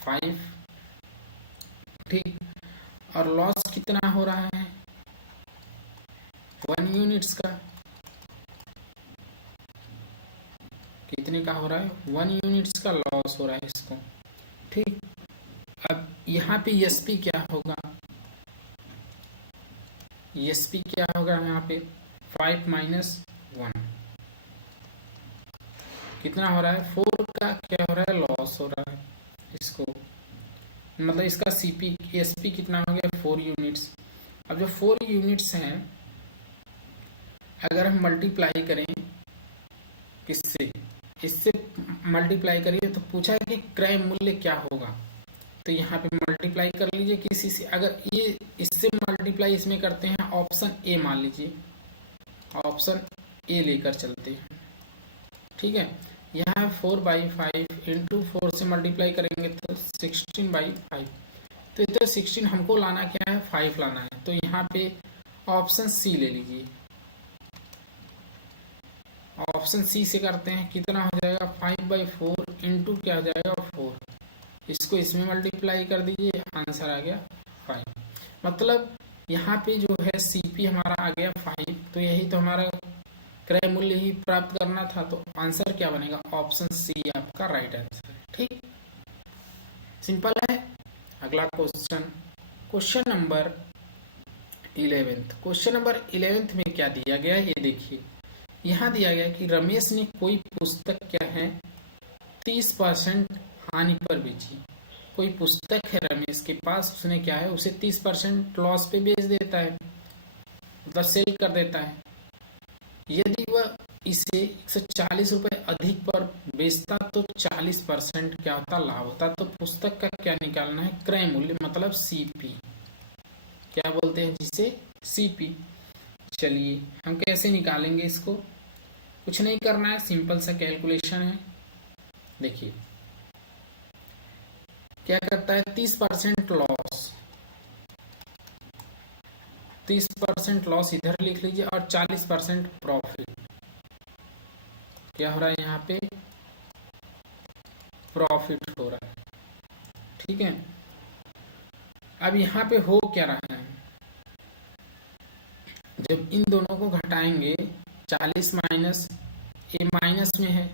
5, ठीक। और लॉस कितना हो रहा है, 1 यूनिट्स का, कितने का हो रहा है, 1 यूनिट्स का लॉस हो रहा है इसको, ठीक। अब यहाँ पे एसपी क्या होगा, एसपी क्या होगा यहाँ पे, 5 माइनस 1, कितना हो रहा है, 4 का क्या हो रहा है, लॉस हो रहा है इसको, मतलब इसका सीपी एसपी कितना हो गया, 4 यूनिट्स। अब जो 4 यूनिट्स हैं अगर हम मल्टीप्लाई करें किससे, इससे मल्टीप्लाई करिए तो पूछा है कि क्रय मूल्य क्या होगा, तो यहाँ पे मल्टीप्लाई कर लीजिए किसी से। अगर ये इससे मल्टीप्लाई इसमें करते हैं, ऑप्शन ए मान लीजिए, ऑप्शन ए लेकर चलते हैं, ठीक है। यहाँ 4/5 इंटू 4 से मल्टीप्लाई करेंगे तो 16/5, तो इधर 16 हमको लाना क्या है, 5 लाना है, तो यहाँ पे ऑप्शन सी ले लीजिए। ऑप्शन सी से करते हैं, कितना हो जाएगा, 5/4 इंटू क्या हो जाएगा, 4, इसको इसमें मल्टीप्लाई कर दीजिए, आंसर आ गया 5। मतलब यहाँ पे जो है सीपी हमारा आ गया 5, तो यही तो हमारा क्रय मूल्य ही प्राप्त करना था, तो आंसर क्या बनेगा, ऑप्शन सी आपका राइट आंसर है, ठीक, सिंपल है। अगला question, question number 11। Question number 11 में क्या दिया गया है, ये देखिए। यहाँ दिया गया कि रमेश ने कोई पुस्तक क्या है 30% हानि पर बेची। कोई पुस्तक है रमेश के पास, उसने क्या है उसे 30% लॉस पे बेच देता है, मतलब सेल कर देता है। यदि वह इसे 140 रुपए अधिक पर बेचता तो 40% क्या होता, लाभ होता। तो पुस्तक का क्या निकालना है, क्रय मूल्य, मतलब सीपी, क्या बोलते हैं जिसे, सीपी। चलिए हम कैसे निकालेंगे इसको, कुछ नहीं करना है, सिंपल सा कैलकुलेशन है। देखिए क्या करता है, 30% लॉस, 30% लॉस इधर लिख लीजिए और 40% प्रॉफिट, क्या हो रहा है यहाँ पे, प्रॉफिट हो रहा है, ठीक है। अब यहाँ पे हो क्या रहा है, जब इन दोनों को घटाएंगे 40 माइनस, ये माइनस में है,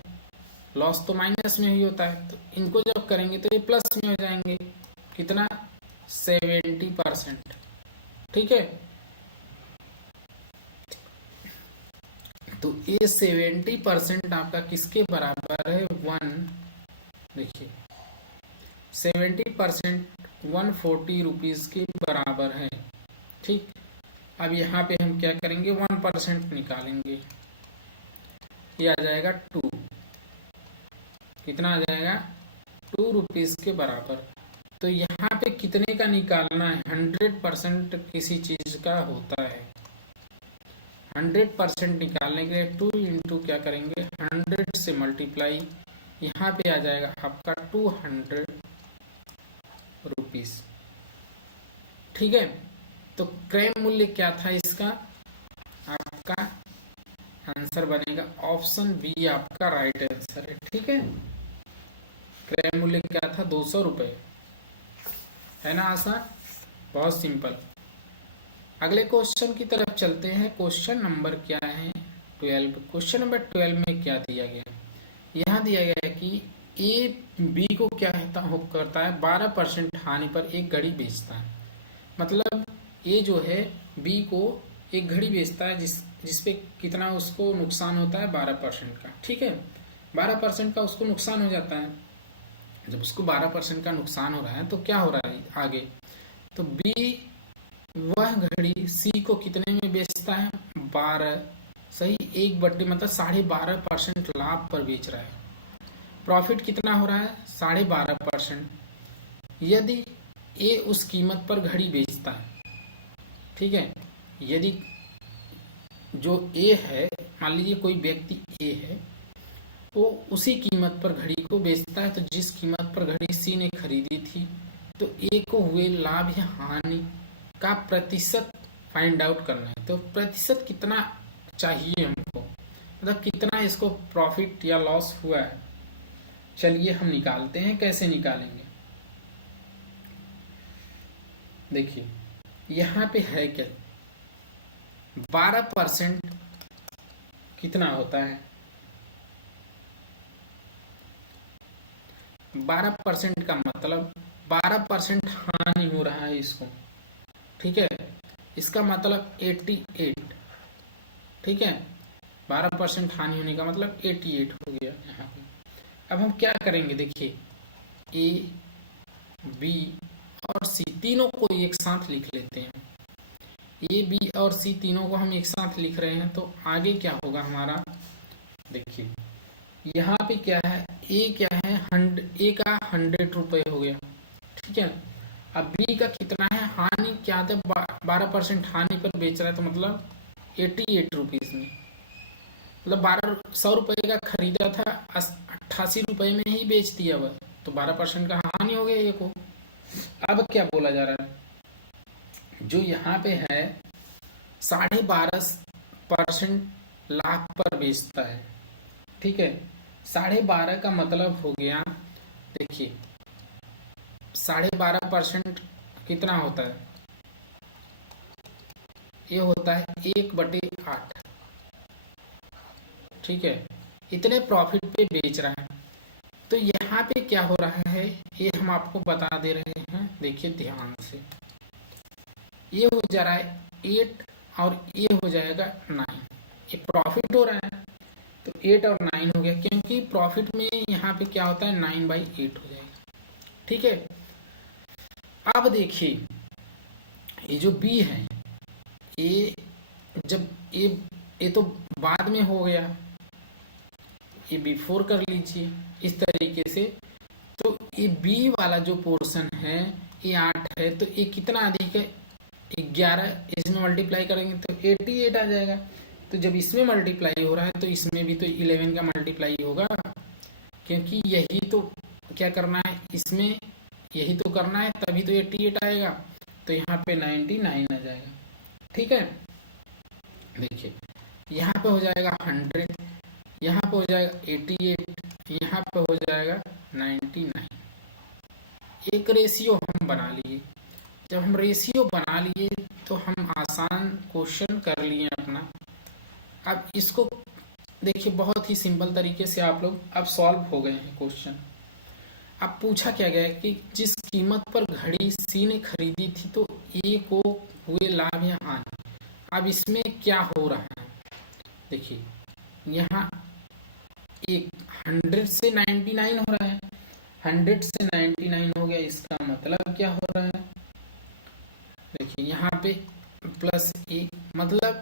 लॉस तो माइनस में ही होता है, तो इनको जब करेंगे तो ये प्लस में हो जाएंगे, कितना, 70%, ठीक है। तो ये 70% आपका किसके बराबर है? 1, देखिए 70% 140 रुपीज के बराबर है। ठीक, अब यहाँ पे हम क्या करेंगे? 1% निकालेंगे, ये आ जाएगा 2। कितना आ जाएगा? 2 रुपीज के बराबर। तो यहाँ पे कितने का निकालना है? 100% किसी चीज का होता है। 100% निकालने के लिए 2 इंटू क्या करेंगे? 100 से मल्टीप्लाई, यहाँ पे आ जाएगा आपका 200 रुपीज। ठीक है, तो क्रय मूल्य क्या था इसका? आपका आंसर बनेगा ऑप्शन बी, आपका राइट आंसर है। ठीक है, क्रय मूल्य क्या था? 200 रुपये। है ना आसान? बहुत सिंपल। अगले क्वेश्चन की तरफ चलते हैं। क्वेश्चन नंबर क्या है? 12। क्वेश्चन नंबर 12 में क्या दिया गया? यहाँ दिया गया है कि ए बी को क्या करता है? 12% हानि पर एक घड़ी बेचता है। मतलब ए जो है बी को एक घड़ी बेचता है जिसपे कितना उसको नुकसान होता है? 12% का। ठीक है, 12% का उसको नुकसान हो जाता है। जब उसको 12% का नुकसान हो रहा है तो क्या हो रहा है आगे? तो बी वह घड़ी सी को कितने में बेचता है? 12। सही, 1/, मतलब 12.5% लाभ पर बेच रहा है। प्रॉफिट कितना हो रहा है? 12.5%। यदि ए उस कीमत पर घड़ी बेचता है, ठीक है, यदि जो ए है, मान लीजिए कोई व्यक्ति ए है, वो उसी कीमत पर घड़ी को बेचता है, तो जिस कीमत पर घड़ी सी ने खरीदी थी, तो ए को हुए लाभ या हानि का प्रतिशत फाइंड आउट करना है। तो प्रतिशत कितना चाहिए हमको, मतलब कितना इसको प्रॉफिट या लॉस हुआ है। चलिए हम निकालते हैं। कैसे निकालेंगे? देखिए यहाँ पे है क्या? 12% कितना होता है? 12% का मतलब 12% हानि हो रहा है इसको। ठीक है, इसका मतलब 88। ठीक है, 12% हानि होने का मतलब 88 हो गया यहाँ पे। अब हम क्या करेंगे? देखिए ए बी और सी तीनों को एक साथ लिख लेते हैं। ए बी और सी तीनों को हम एक साथ लिख रहे हैं, तो आगे क्या होगा हमारा? देखिए यहाँ पे क्या है? ए क्या है? ए का 100 रुपये हो गया। ठीक है, अब बी का कितना है? हानि क्या था? 12% हानि पर बेच रहा है, तो मतलब 88 रुपीज में, मतलब 100 रुपये का खरीदा था, 88 रुपये में ही बेच दिया वह, तो 12% का हानि हो गया ये को। अब क्या बोला जा रहा है? जो यहाँ पे है 12.5% लाभ पर बेचता है। ठीक है, 12.5 का मतलब हो गया, देखिए 12.5% कितना होता है? ये होता है 1/8। ठीक है, इतने प्रॉफिट पे बेच रहा है। तो यहाँ पे क्या हो रहा है ये हम आपको बता दे रहे हैं। देखिए ध्यान से, ये हो जा रहा है 8 और ये हो जाएगा 9। ये प्रॉफिट हो रहा है, तो 8 और 9 हो गया, क्योंकि प्रॉफिट में यहाँ पे क्या होता है? 9/8 हो जाएगा। ठीक है, अब देखिए ये जो बी है, ये जब ये तो बाद में हो गया, ये बिफोर कर लीजिए इस तरीके से। तो ये बी वाला जो पोर्शन है ये 8 है, तो ये कितना अधिक है? 11। इसमें मल्टीप्लाई करेंगे तो 88 आ जाएगा। तो जब इसमें मल्टीप्लाई हो रहा है तो इसमें भी तो 11 का मल्टीप्लाई होगा, क्योंकि यही तो क्या करना है, इसमें यही तो करना है, तभी तो 88 आएगा। तो यहाँ पे 99 आ जाएगा। ठीक है, देखिए यहाँ पे हो जाएगा 100, यहाँ पे हो जाएगा 88, यहाँ पे हो जाएगा 99। एक रेशियो हम बना लिए। जब हम रेशियो बना लिए तो हम आसान क्वेश्चन कर लिए अपना। अब इसको देखिए बहुत ही सिंपल तरीके से आप लोग अब सॉल्व हो गए हैं क्वेश्चन। अब पूछा क्या गया है कि जिस कीमत पर घड़ी सी ने खरीदी थी, तो ए को हुए लाभ या हानि। अब इसमें क्या हो रहा है? देखिए यहाँ एक 100 से 99 हो रहा है, 100 से 99 हो गया, इसका मतलब क्या हो रहा है, देखिए यहाँ पे प्लस 1, मतलब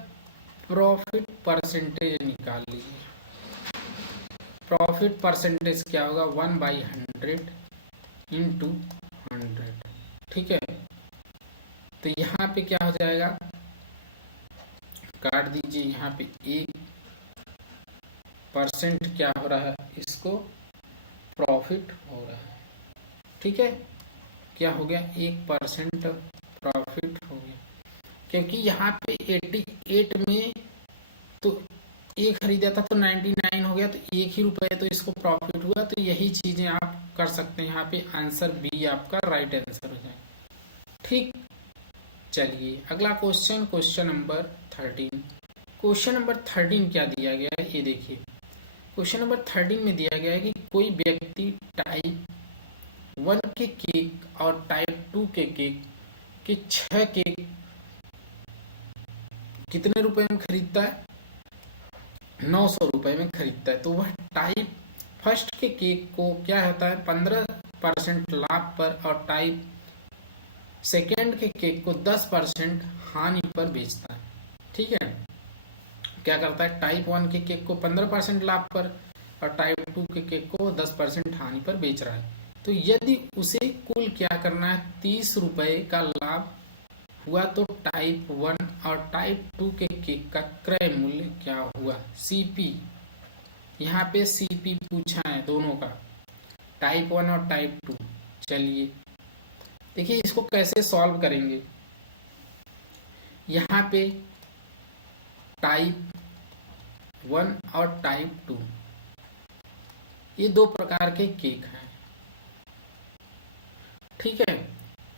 प्रॉफिट परसेंटेज निकाल लीजिए। प्रॉफिट परसेंटेज क्या होगा, 1/100 इंटू 100, ठीक है। तो यहाँ पे क्या हो जाएगा, काट दीजिए, यहाँ पे 1% क्या हो रहा है, इसको प्रॉफिट हो रहा है, ठीक है। क्या हो गया, 1% प्रॉफिट हो गया, क्योंकि यहाँ पे 88 में तो एक खरीदा था तो 99 हो गया, तो 1 ही रुपये तो इसको प्रॉफिट हुआ। तो यही चीजें आप कर सकते हैं, यहाँ पे आंसर बी आपका राइट आंसर हो जाए, ठीक। चलिए अगला question, question number 13। Question number 13 क्या दिया गया है, ये देखिए। क्वेश्चन नंबर 13 में दिया गया है कि कोई व्यक्ति टाइप 1 के केक और टाइप 2 के केक के 6 केक कितने रुपए में खरीदता है, 900 रुपए में खरीदता है। तो वह टाइप फर्स्ट के केक को क्या होता है, 15% लाभ पर, और टाइप सेकेंड के केक को 10% हानि पर बेचता है, ठीक है। क्या करता है, टाइप 1 के केक को 15% लाभ पर और टाइप 2 के केक को 10% हानि पर बेच रहा है। तो यदि उसे कुल क्या करना है, 30 रुपए का लाभ हुआ, तो टाइप 1 और टाइप 2 के केक का क्रय मूल्य क्या हुआ, सीपी। यहाँ पे सीपी पूछा है दोनों का, टाइप 1 और टाइप 2। चलिए देखिए इसको कैसे सॉल्व करेंगे। यहाँ पे टाइप 1 और टाइप 2 ये दो प्रकार के केक हैं, ठीक है।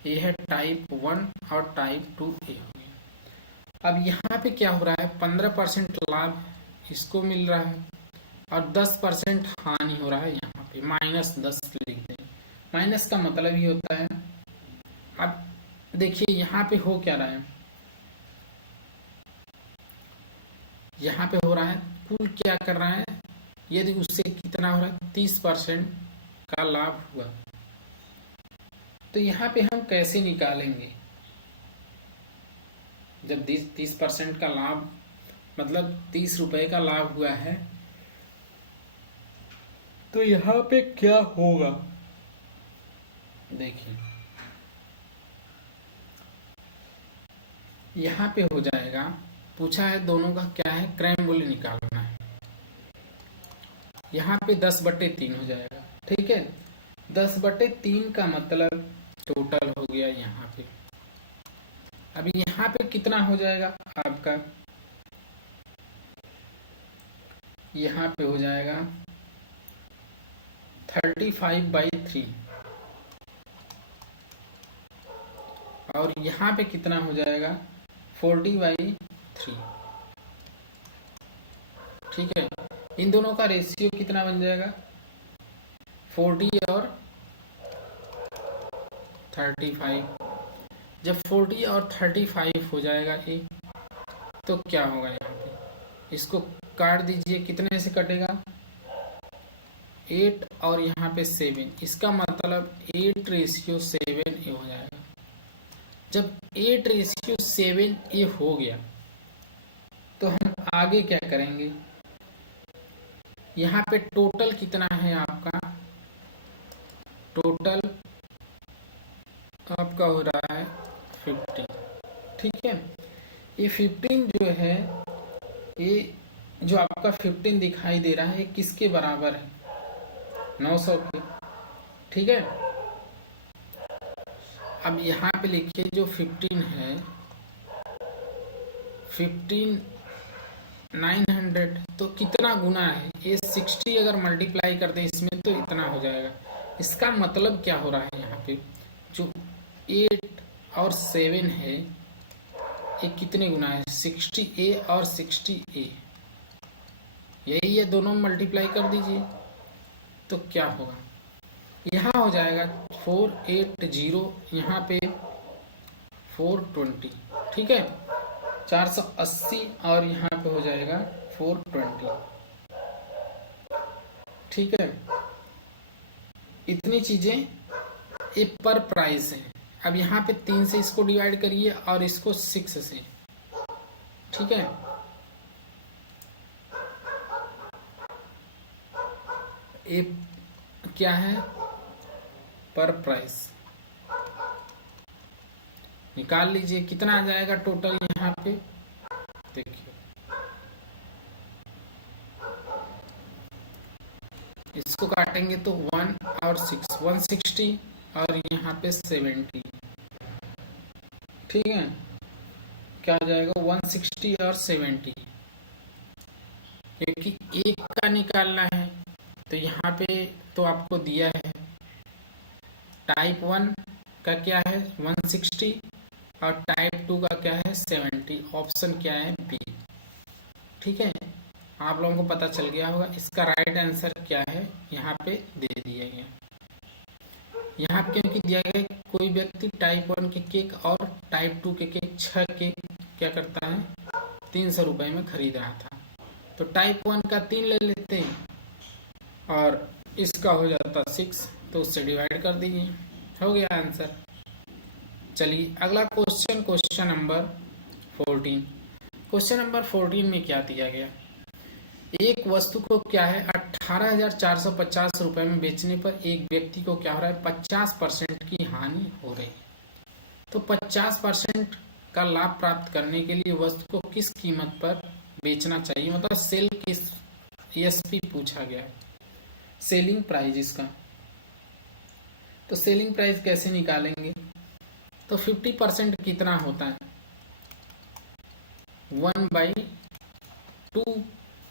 ये है टाइप 1 और टाइप 2 ए हो गया। अब यहाँ पे क्या हो रहा है, 15% लाभ इसको मिल रहा है और 10% हानि हो रहा है। यहाँ पे -10 लिख दें, माइनस का मतलब ही होता है। अब देखिए यहाँ पे हो क्या रहा है, यहाँ पे हो रहा है कुल क्या कर रहा है, यदि उससे कितना हो रहा है, 30% का लाभ हुआ। तो यहाँ पे हम कैसे निकालेंगे, जब 30% का लाभ मतलब 30 रुपए का लाभ हुआ है, तो यहाँ पे क्या होगा, देखिए यहाँ पे हो जाएगा, पूछा है दोनों का क्या है, क्रय मूल्य निकालना है। यहाँ पे 10/3 हो जाएगा, ठीक है। 10/3 का मतलब टोटल हो गया यहाँ पे। अब यहाँ पे कितना हो जाएगा आपका, यहाँ पे हो जाएगा 35/3 और यहाँ पे कितना हो जाएगा 40/3, ठीक है। इन दोनों का रेशियो कितना बन जाएगा, 40 और 35। जब 40 और 35 हो जाएगा ये, तो क्या होगा, यहाँ पे इसको काट दीजिए, कितने से कटेगा, 8 और यहाँ पे 7, इसका मतलब 8:7 हो जाएगा। जब 8:7 हो गया तो हम आगे क्या करेंगे, यहाँ पे टोटल कितना है आपका, टोटल आपका हो रहा है 15, ठीक है। ये 15 जो है, ये जो आपका 15 दिखाई दे रहा है किसके बराबर है, 900 के, ठीक है। अब यहाँ पे लिखिए जो 15 है, 15 900, तो कितना गुना है, ये 60 अगर मल्टीप्लाई कर दे इसमें तो इतना हो जाएगा। इसका मतलब क्या हो रहा है, यहाँ पे जो 8 और 7 है ये कितने गुना है, 60A और 60A, यही है, दोनों मल्टीप्लाई कर दीजिए तो क्या होगा, यहाँ हो जाएगा 480, यहाँ पे 420, ठीक है, 480 और यहाँ पे हो जाएगा 420, ठीक है, इतनी चीजें ये पर प्राइस है। अब यहाँ पे 3 से इसको डिवाइड करिए और इसको 6 से, ठीक है। ये क्या है, पर प्राइस। निकाल लीजिए कितना आ जाएगा टोटल यहाँ पे, देखिए इसको काटेंगे तो 1 और 6, 160 और यहाँ पे 70, ठीक है। क्या आ जाएगा 160 और 70, क्योंकि एक का निकालना है तो यहाँ पे तो आपको दिया है। टाइप 1 का क्या है 160 और टाइप 2 का क्या है 70, ऑप्शन क्या है बी, ठीक है। आप लोगों को पता चल गया होगा इसका राइट आंसर क्या है, यहाँ पे दे दिया गया। यहाँ पे क्योंकि दिया गया कोई व्यक्ति टाइप 1 के केक और टाइप 2 के केक 6 केक क्या करता है 300 रुपए में खरीद रहा था, तो टाइप 1 का 3 ले लेते हैं और इसका हो जाता 6, तो उससे डिवाइड कर दीजिए, हो गया आंसर। चलिए अगला question, question number 14। Question number 14 में क्या दिया गया, एक वस्तु को क्या है 18,450 रुपए में बेचने पर एक व्यक्ति को क्या हो रहा है 50% की हानि हो रही है। तो 50% का लाभ प्राप्त करने के लिए वस्तु को किस कीमत पर बेचना चाहिए, मतलब सेल किस, एसपी पूछा गया है, सेलिंग प्राइस इसका। तो सेलिंग प्राइस कैसे निकालेंगे, तो 50% कितना होता है 1/2,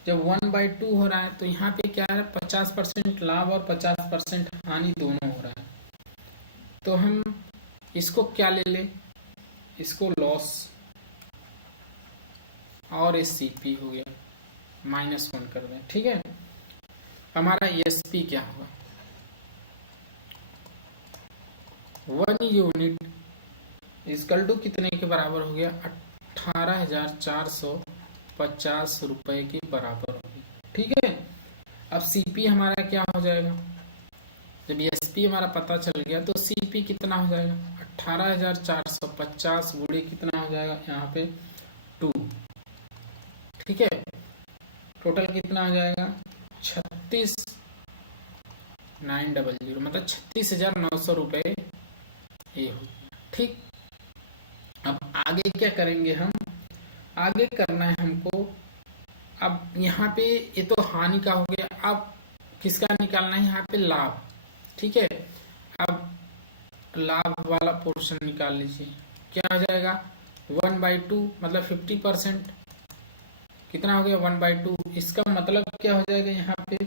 जब 1/2 हो रहा है तो यहाँ पे क्या है 50% लाभ और 50% हानि दोनों हो रहा है। तो हम इसको क्या ले ले, इसको लॉस और ये सीपी हो गया, -1 कर दें, ठीक है। हमारा एसपी क्या होगा 1 यूनिट इक्वल टू कितने के बराबर हो गया 18,450 रुपए के बराबर होगी, ठीक है। अब सीपी हमारा क्या हो जाएगा, जब एसपी हमारा पता चल गया तो सीपी कितना हो जाएगा 18,450 गुणे कितना हो जाएगा यहाँ पे 2, ठीक है। टोटल कितना हो जाएगा 36,900, मतलब 36,900 रुपए ये हो, ठीक। अब आगे क्या करेंगे हम, आगे करना है हमको, अब यहाँ पे ये तो हानि का हो गया, अब किसका निकालना है यहाँ पे लाभ, ठीक है। अब लाभ वाला पोर्शन निकाल लीजिए, क्या हो जाएगा 1/2 मतलब 50%, कितना हो गया 1/2, इसका मतलब क्या हो जाएगा यहाँ पे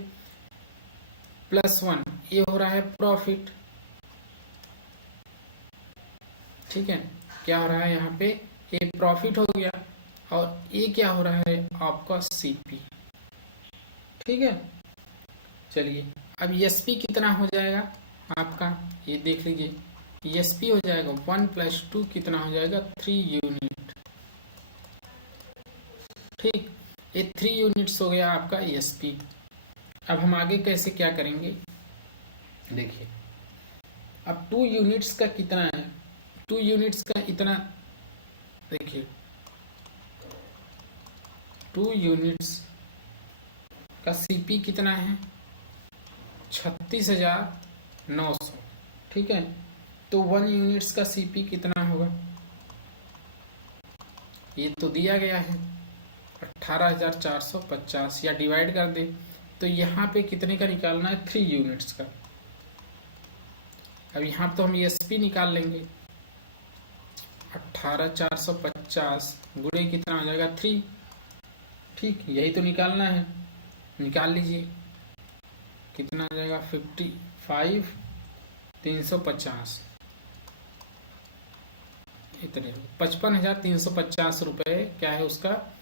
+1, ये हो रहा है प्रॉफिट, ठीक है। क्या हो रहा है यहाँ पे ये प्रॉफिट हो गया और ये क्या हो रहा है आपका सीपी, ठीक है। चलिए अब एसपी कितना हो जाएगा आपका, ये देख लीजिए, एसपी हो जाएगा 1 + 2 कितना हो जाएगा 3 यूनिट, ठीक। ये 3 यूनिट्स हो गया आपका एसपी। अब हम आगे कैसे क्या करेंगे, देखिए अब 2 यूनिट्स का कितना है, 2 यूनिट्स का इतना, देखिए 2 यूनिट्स का सीपी कितना है 36,900, ठीक है। तो 1 यूनिट्स का सीपी कितना होगा, ये तो दिया गया है 18,450, या डिवाइड कर दे तो यहाँ पे कितने का निकालना है 3 यूनिट्स का। अब यहाँ तो हम एसपी निकाल लेंगे, 18,450 गुणे कितना हो जाएगा 3, ठीक, यही तो निकालना है, निकाल लीजिए कितना हो जाएगा 55,350, इतने 55,350 रुपए क्या है उसका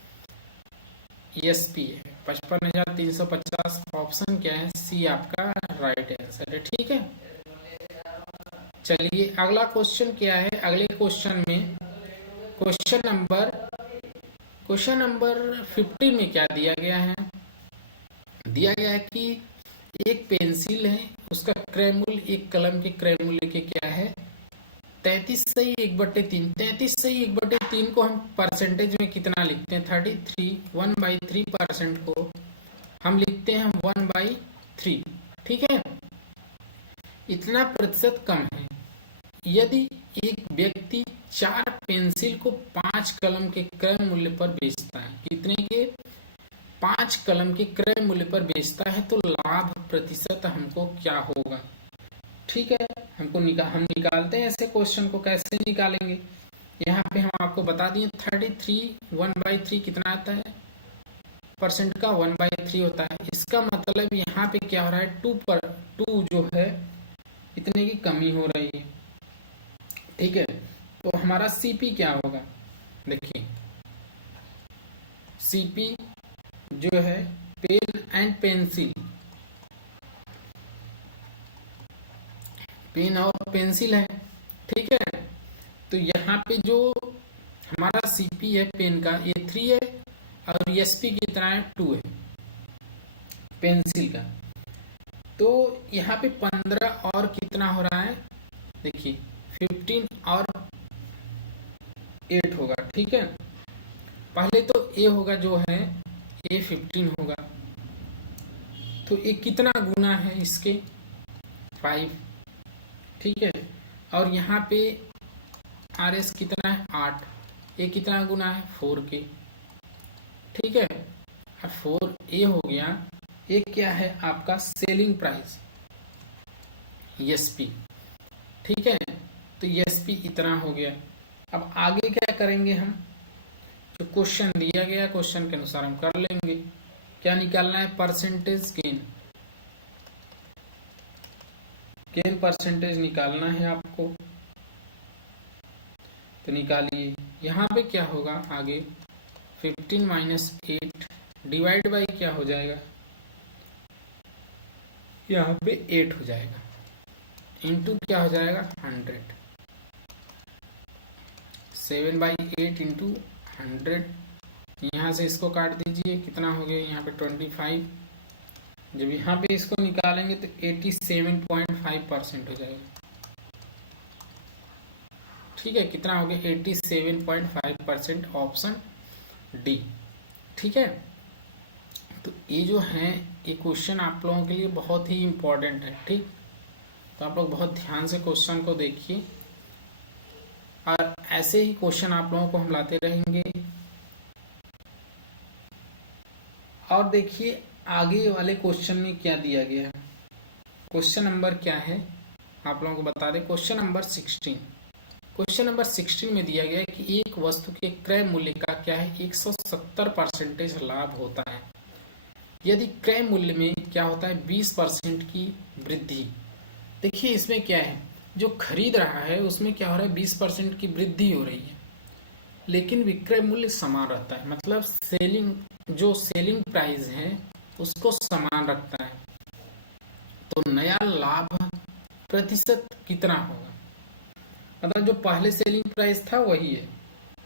एसपी है, 55,350, ऑप्शन क्या है सी आपका राइट आंसर है, ठीक है। चलिए अगला क्वेश्चन क्या है, अगले क्वेश्चन में क्वेश्चन नंबर 15 में क्या दिया गया है, दिया गया है कि एक पेंसिल है, उसका क्रय मूल्य एक कलम के क्रय मूल्य के क्या है 33/1/3। 33/1/3 को हम परसेंटेज में कितना लिखते हैं 33, 1/3% को हम लिखते हैं 1/3। ठीक है, इतना प्रतिशत कम है। यदि एक व्यक्ति 4 पेंसिल को 5 कलम के क्रय मूल्य पर बेचता है, कितने के 5 कलम के क्रय मूल्य पर बेचता है, तो लाभ प्रतिशत हमको क्या होगा। ठीक है, हम निकालते हैं ऐसे क्वेश्चन को। कैसे निकालेंगे, यहाँ पे हम आपको बता दिए 33 1/3 कितना आता है परसेंट का 1/3 होता है। इसका मतलब यहाँ पे क्या हो रहा है 2 जो है इतने की कमी हो रही है। ठीक है, तो हमारा सीपी क्या होगा, देखिए सीपी जो है पेन एंड पेंसिल, पेन और पेंसिल है। ठीक है, तो यहाँ पे जो हमारा सीपी है पेन का ये 3 है और एसपी कितना है 2 है पेंसिल का। तो यहाँ पे 15 और कितना हो रहा है, देखिए 15 और 8 होगा। ठीक है, पहले तो ए होगा जो है ए 15 होगा, तो ये कितना गुना है इसके 5। ठीक है, और यहाँ पे आर एस कितना है 8, ये कितना गुना है 4 के। ठीक है, अब 4 ए हो गया। ये क्या है आपका सेलिंग प्राइस एसपी। ठीक है, तो एसपी इतना हो गया। अब आगे क्या करेंगे हम, जो क्वेश्चन दिया गया क्वेश्चन के अनुसार हम कर लेंगे। क्या निकालना है परसेंटेज गेन, गेन परसेंटेज निकालना है आपको, तो निकालिए। यहाँ पे क्या होगा आगे 15 - 8 डिवाइड बाई क्या हो जाएगा, यहाँ पे 8 हो जाएगा, इंटू क्या हो जाएगा 100। 7/8 इंटू 100, यहाँ से इसको काट दीजिए, कितना हो गया यहाँ पे 25। जब यहाँ पे इसको निकालेंगे तो 87.5% हो जाएगा। ठीक है, कितना हो गया 87.5%, ऑप्शन डी। ठीक है, तो ये जो है ये क्वेश्चन आप लोगों के लिए बहुत ही इम्पोर्टेंट है। ठीक, तो आप लोग बहुत ध्यान से क्वेश्चन को देखिए और ऐसे ही क्वेश्चन आप लोगों को हम लाते रहेंगे। और देखिए आगे वाले क्वेश्चन में क्या दिया गया है। क्वेश्चन नंबर क्या है आप लोगों को बता दें, क्वेश्चन नंबर 16। क्वेश्चन नंबर 16 में दिया गया है कि एक वस्तु के क्रय मूल्य का क्या है 170% लाभ होता है यदि क्रय मूल्य में क्या होता है 20% की वृद्धि। देखिए इसमें क्या है, जो खरीद रहा है उसमें क्या हो रहा है 20% की वृद्धि हो रही है, लेकिन विक्रय मूल्य समान रहता है। मतलब सेलिंग प्राइस है उसको समान रखता है, तो नया लाभ प्रतिशत कितना होगा। मतलब जो पहले सेलिंग प्राइस था वही है।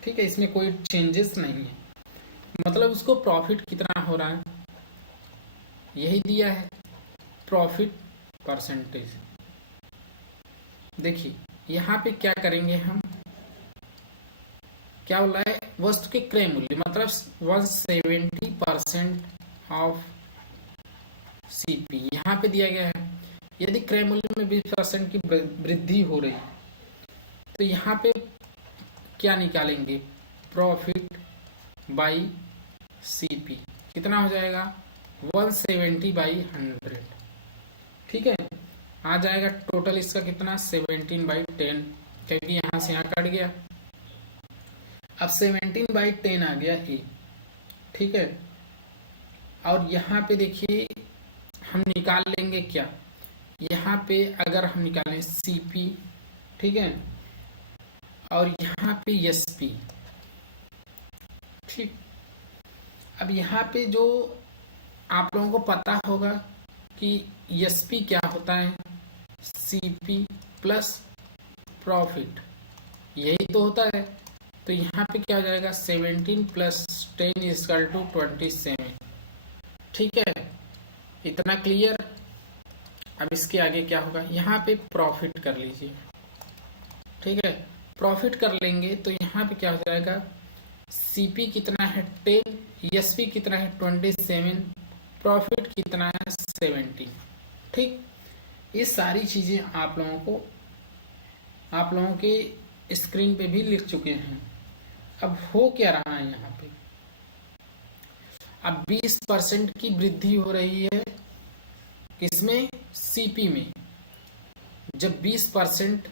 ठीक है, इसमें कोई चेंजेस नहीं है, मतलब उसको प्रॉफिट कितना हो रहा है यही दिया है, प्रॉफिट परसेंटेज। देखिए यहाँ पे क्या करेंगे हम, क्या बोला है वस्तु के क्रय मूल्य मतलब 170% ऑफ सीपी यहाँ पे दिया गया है। यदि क्रय मूल्य में 20% की वृद्धि हो रही तो यहाँ पे क्या निकालेंगे, प्रॉफिट बाई सीपी कितना हो जाएगा 170/100। ठीक है, आ जाएगा टोटल इसका कितना 17/10, क्योंकि यहाँ से यहाँ कट गया। अब 17/10 आ गया ए। ठीक है, और यहाँ पे देखिए हम निकाल लेंगे क्या, यहाँ पे अगर हम निकालें सीपी, ठीक है, और यहाँ पे एसपी। ठीक, अब यहाँ पे जो आप लोगों को पता होगा कि एसपी क्या होता है, सीपी प्लस प्रॉफिट, यही तो होता है। तो यहाँ पे क्या हो जाएगा 17 + 10 = 27। ठीक है, इतना क्लियर। अब इसके आगे क्या होगा, यहाँ पे प्रॉफिट कर लीजिए। ठीक है, प्रॉफिट कर लेंगे तो यहाँ पे क्या हो जाएगा, सीपी कितना है 10, एसपी कितना है 27, प्रॉफिट कितना है 17। ठीक, ये सारी चीजें आप लोगों के स्क्रीन पे भी लिख चुके हैं। अब हो क्या रहा है यहाँ पे, अब 20% की वृद्धि हो रही है किसमें, सीपी में। जब 20%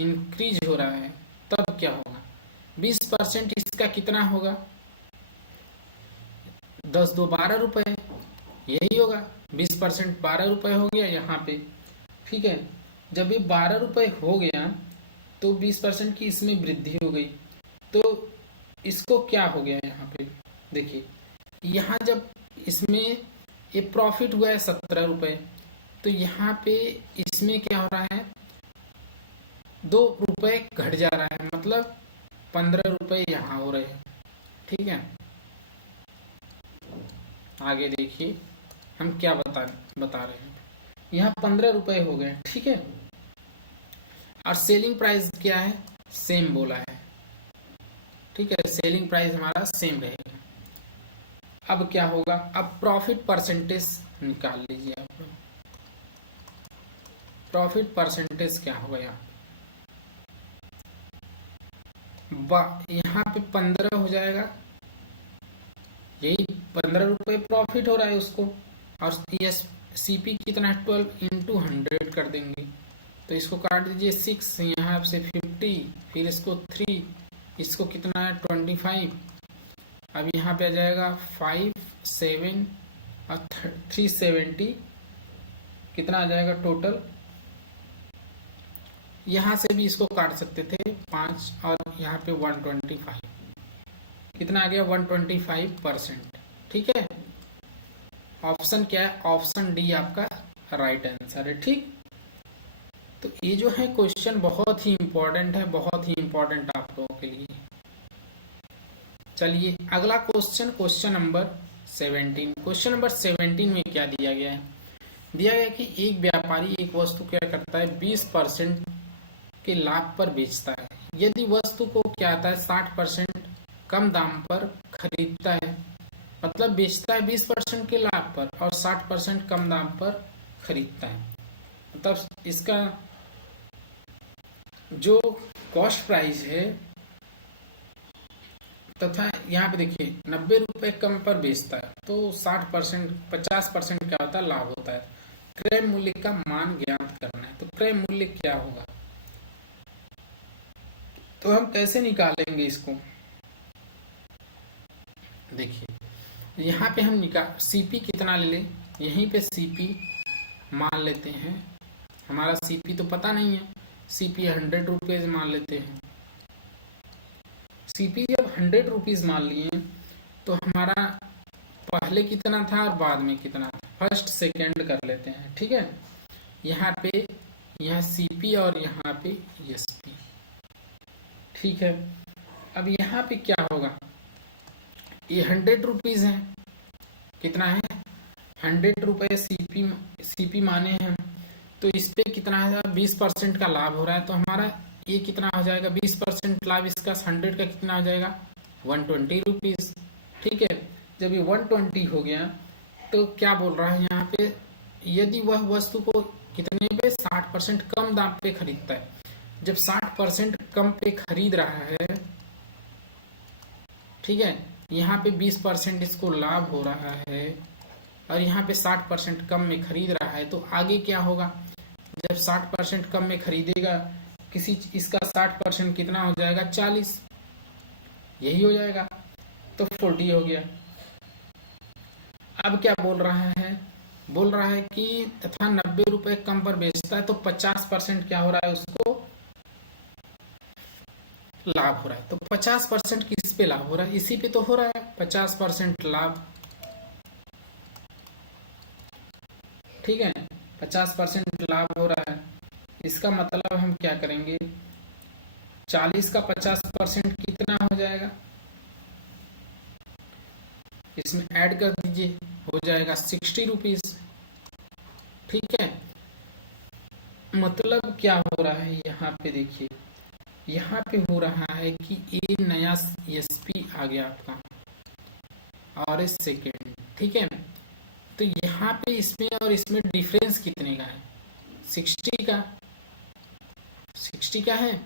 इंक्रीज हो रहा है तब क्या होगा, 20% इसका कितना होगा, 10 दो 12 रुपए, यही होगा। 20% 12 रुपए हो गया यहाँ पे। ठीक है, जब ये 12 रुपए हो गया तो 20% की इसमें वृद्धि हो गई, तो इसको क्या हो गया यहाँ पे, देखिए यहाँ जब इसमें ये प्रॉफिट हुआ है 17 रुपए, तो यहाँ पे इसमें क्या हो रहा है, 2 रुपए घट जा रहा है, मतलब 15 रुपए यहाँ हो रहे हैं। ठीक है, आगे देखिए हम क्या बता रहे हैं, यहाँ 15 रुपए हो गए। ठीक है, और सेलिंग प्राइस क्या है, सेम बोला है। ठीक है, सेलिंग प्राइस हमारा सेम रहेगा। अब क्या होगा, अब प्रॉफिट परसेंटेज निकाल लीजिए आप लोग। प्रॉफिट परसेंटेज क्या होगा, यहाँ पे 15 हो जाएगा, यही 15 रुपए प्रॉफिट हो रहा है उसको, और यस सीपी कितना 12 इंटू 100 कर देंगे, तो इसको काट दीजिए 6, यहाँ से 50, फिर इसको 3, इसको कितना है 25, अब यहाँ पे आ जाएगा 5, 7 और 370, कितना आ जाएगा टोटल। यहाँ से भी इसको काट सकते थे 5, और यहाँ पे 125, कितना आ गया 125%। ठीक है, ऑप्शन क्या है, ऑप्शन डी आपका राइट आंसर है। ठीक, तो ये जो है क्वेश्चन बहुत ही इंपॉर्टेंट है, बहुत ही इंपॉर्टेंट आप लोगों के लिए। चलिए अगला question, question number 17। Question number 17 में क्या दिया गया है, दिया गया कि एक व्यापारी एक वस्तु क्या करता है 20% के लाभ पर बेचता है, यदि वस्तु को क्या आता है 60% कम दाम पर खरीदता है, मतलब बेचता है 20% के लाभ पर और 60% कम दाम पर खरीदता है, मतलब इसका जो कॉस्ट प्राइस है, तथा यहाँ पे देखिए 90 रुपए कम पर बेचता है तो 60% 50% क्या होता है, लाभ होता है। क्रय मूल्य का मान ज्ञात करना है, तो क्रय मूल्य क्या होगा, तो हम कैसे निकालेंगे इसको, देखिए यहाँ पे हम सीपी कितना ले लें, यहीं पे सीपी मान लेते हैं, हमारा सीपी तो पता नहीं है, सीपी 100 रुपीज मान लेते हैं। सीपी जब 100 रुपीज मान लिए तो हमारा पहले कितना था और बाद में कितना था, फर्स्ट सेकंड कर लेते हैं। ठीक है, यहाँ पे यहाँ सीपी और यहाँ पे एसपी। ठीक है, अब यहाँ पे क्या होगा, ये 100 रुपीज है, कितना है 100 रुपए सीपी माने हैं, तो इस पे कितना है 20% का लाभ हो रहा है, तो हमारा ये कितना हो जाएगा 20% लाभ इसका 100 का कितना हो जाएगा 120 रुपीज। ठीक है, जब ये 120 हो गया तो क्या बोल रहा है यहाँ पे, यदि वह वस्तु को कितने पे 60% कम दाम पे खरीदता है, जब 60% कम पे खरीद रहा है, ठीक है, यहाँ पे 20% इसको लाभ हो रहा है और यहाँ पे 60% कम में खरीद रहा है, तो आगे क्या होगा, जब 60% कम में खरीदेगा किसी इसका 60% कितना हो जाएगा 40, यही हो जाएगा, तो 40 हो गया। अब क्या बोल रहा है, बोल रहा है कि तथा 90 रुपए कम पर बेचता है तो 50% क्या हो रहा है उसको लाभ हो रहा है, तो 50% किस पे लाभ हो रहा है, इसी पे तो हो रहा है 50% लाभ। ठीक है, 50% लाभ हो रहा है, इसका मतलब हम क्या करेंगे, 40 का 50% कितना हो जाएगा, इसमें ऐड कर दीजिए, हो जाएगा 60 रुपीज। ठीक है, मतलब क्या हो रहा है यहाँ पे, देखिए यहाँ पे हो रहा है कि ये नया एसपी आ गया आपका और इस सेकेंड, ठीक है। तो यहाँ पे इसमें और इसमें डिफरेंस कितने का है? 60 का, 60 का है।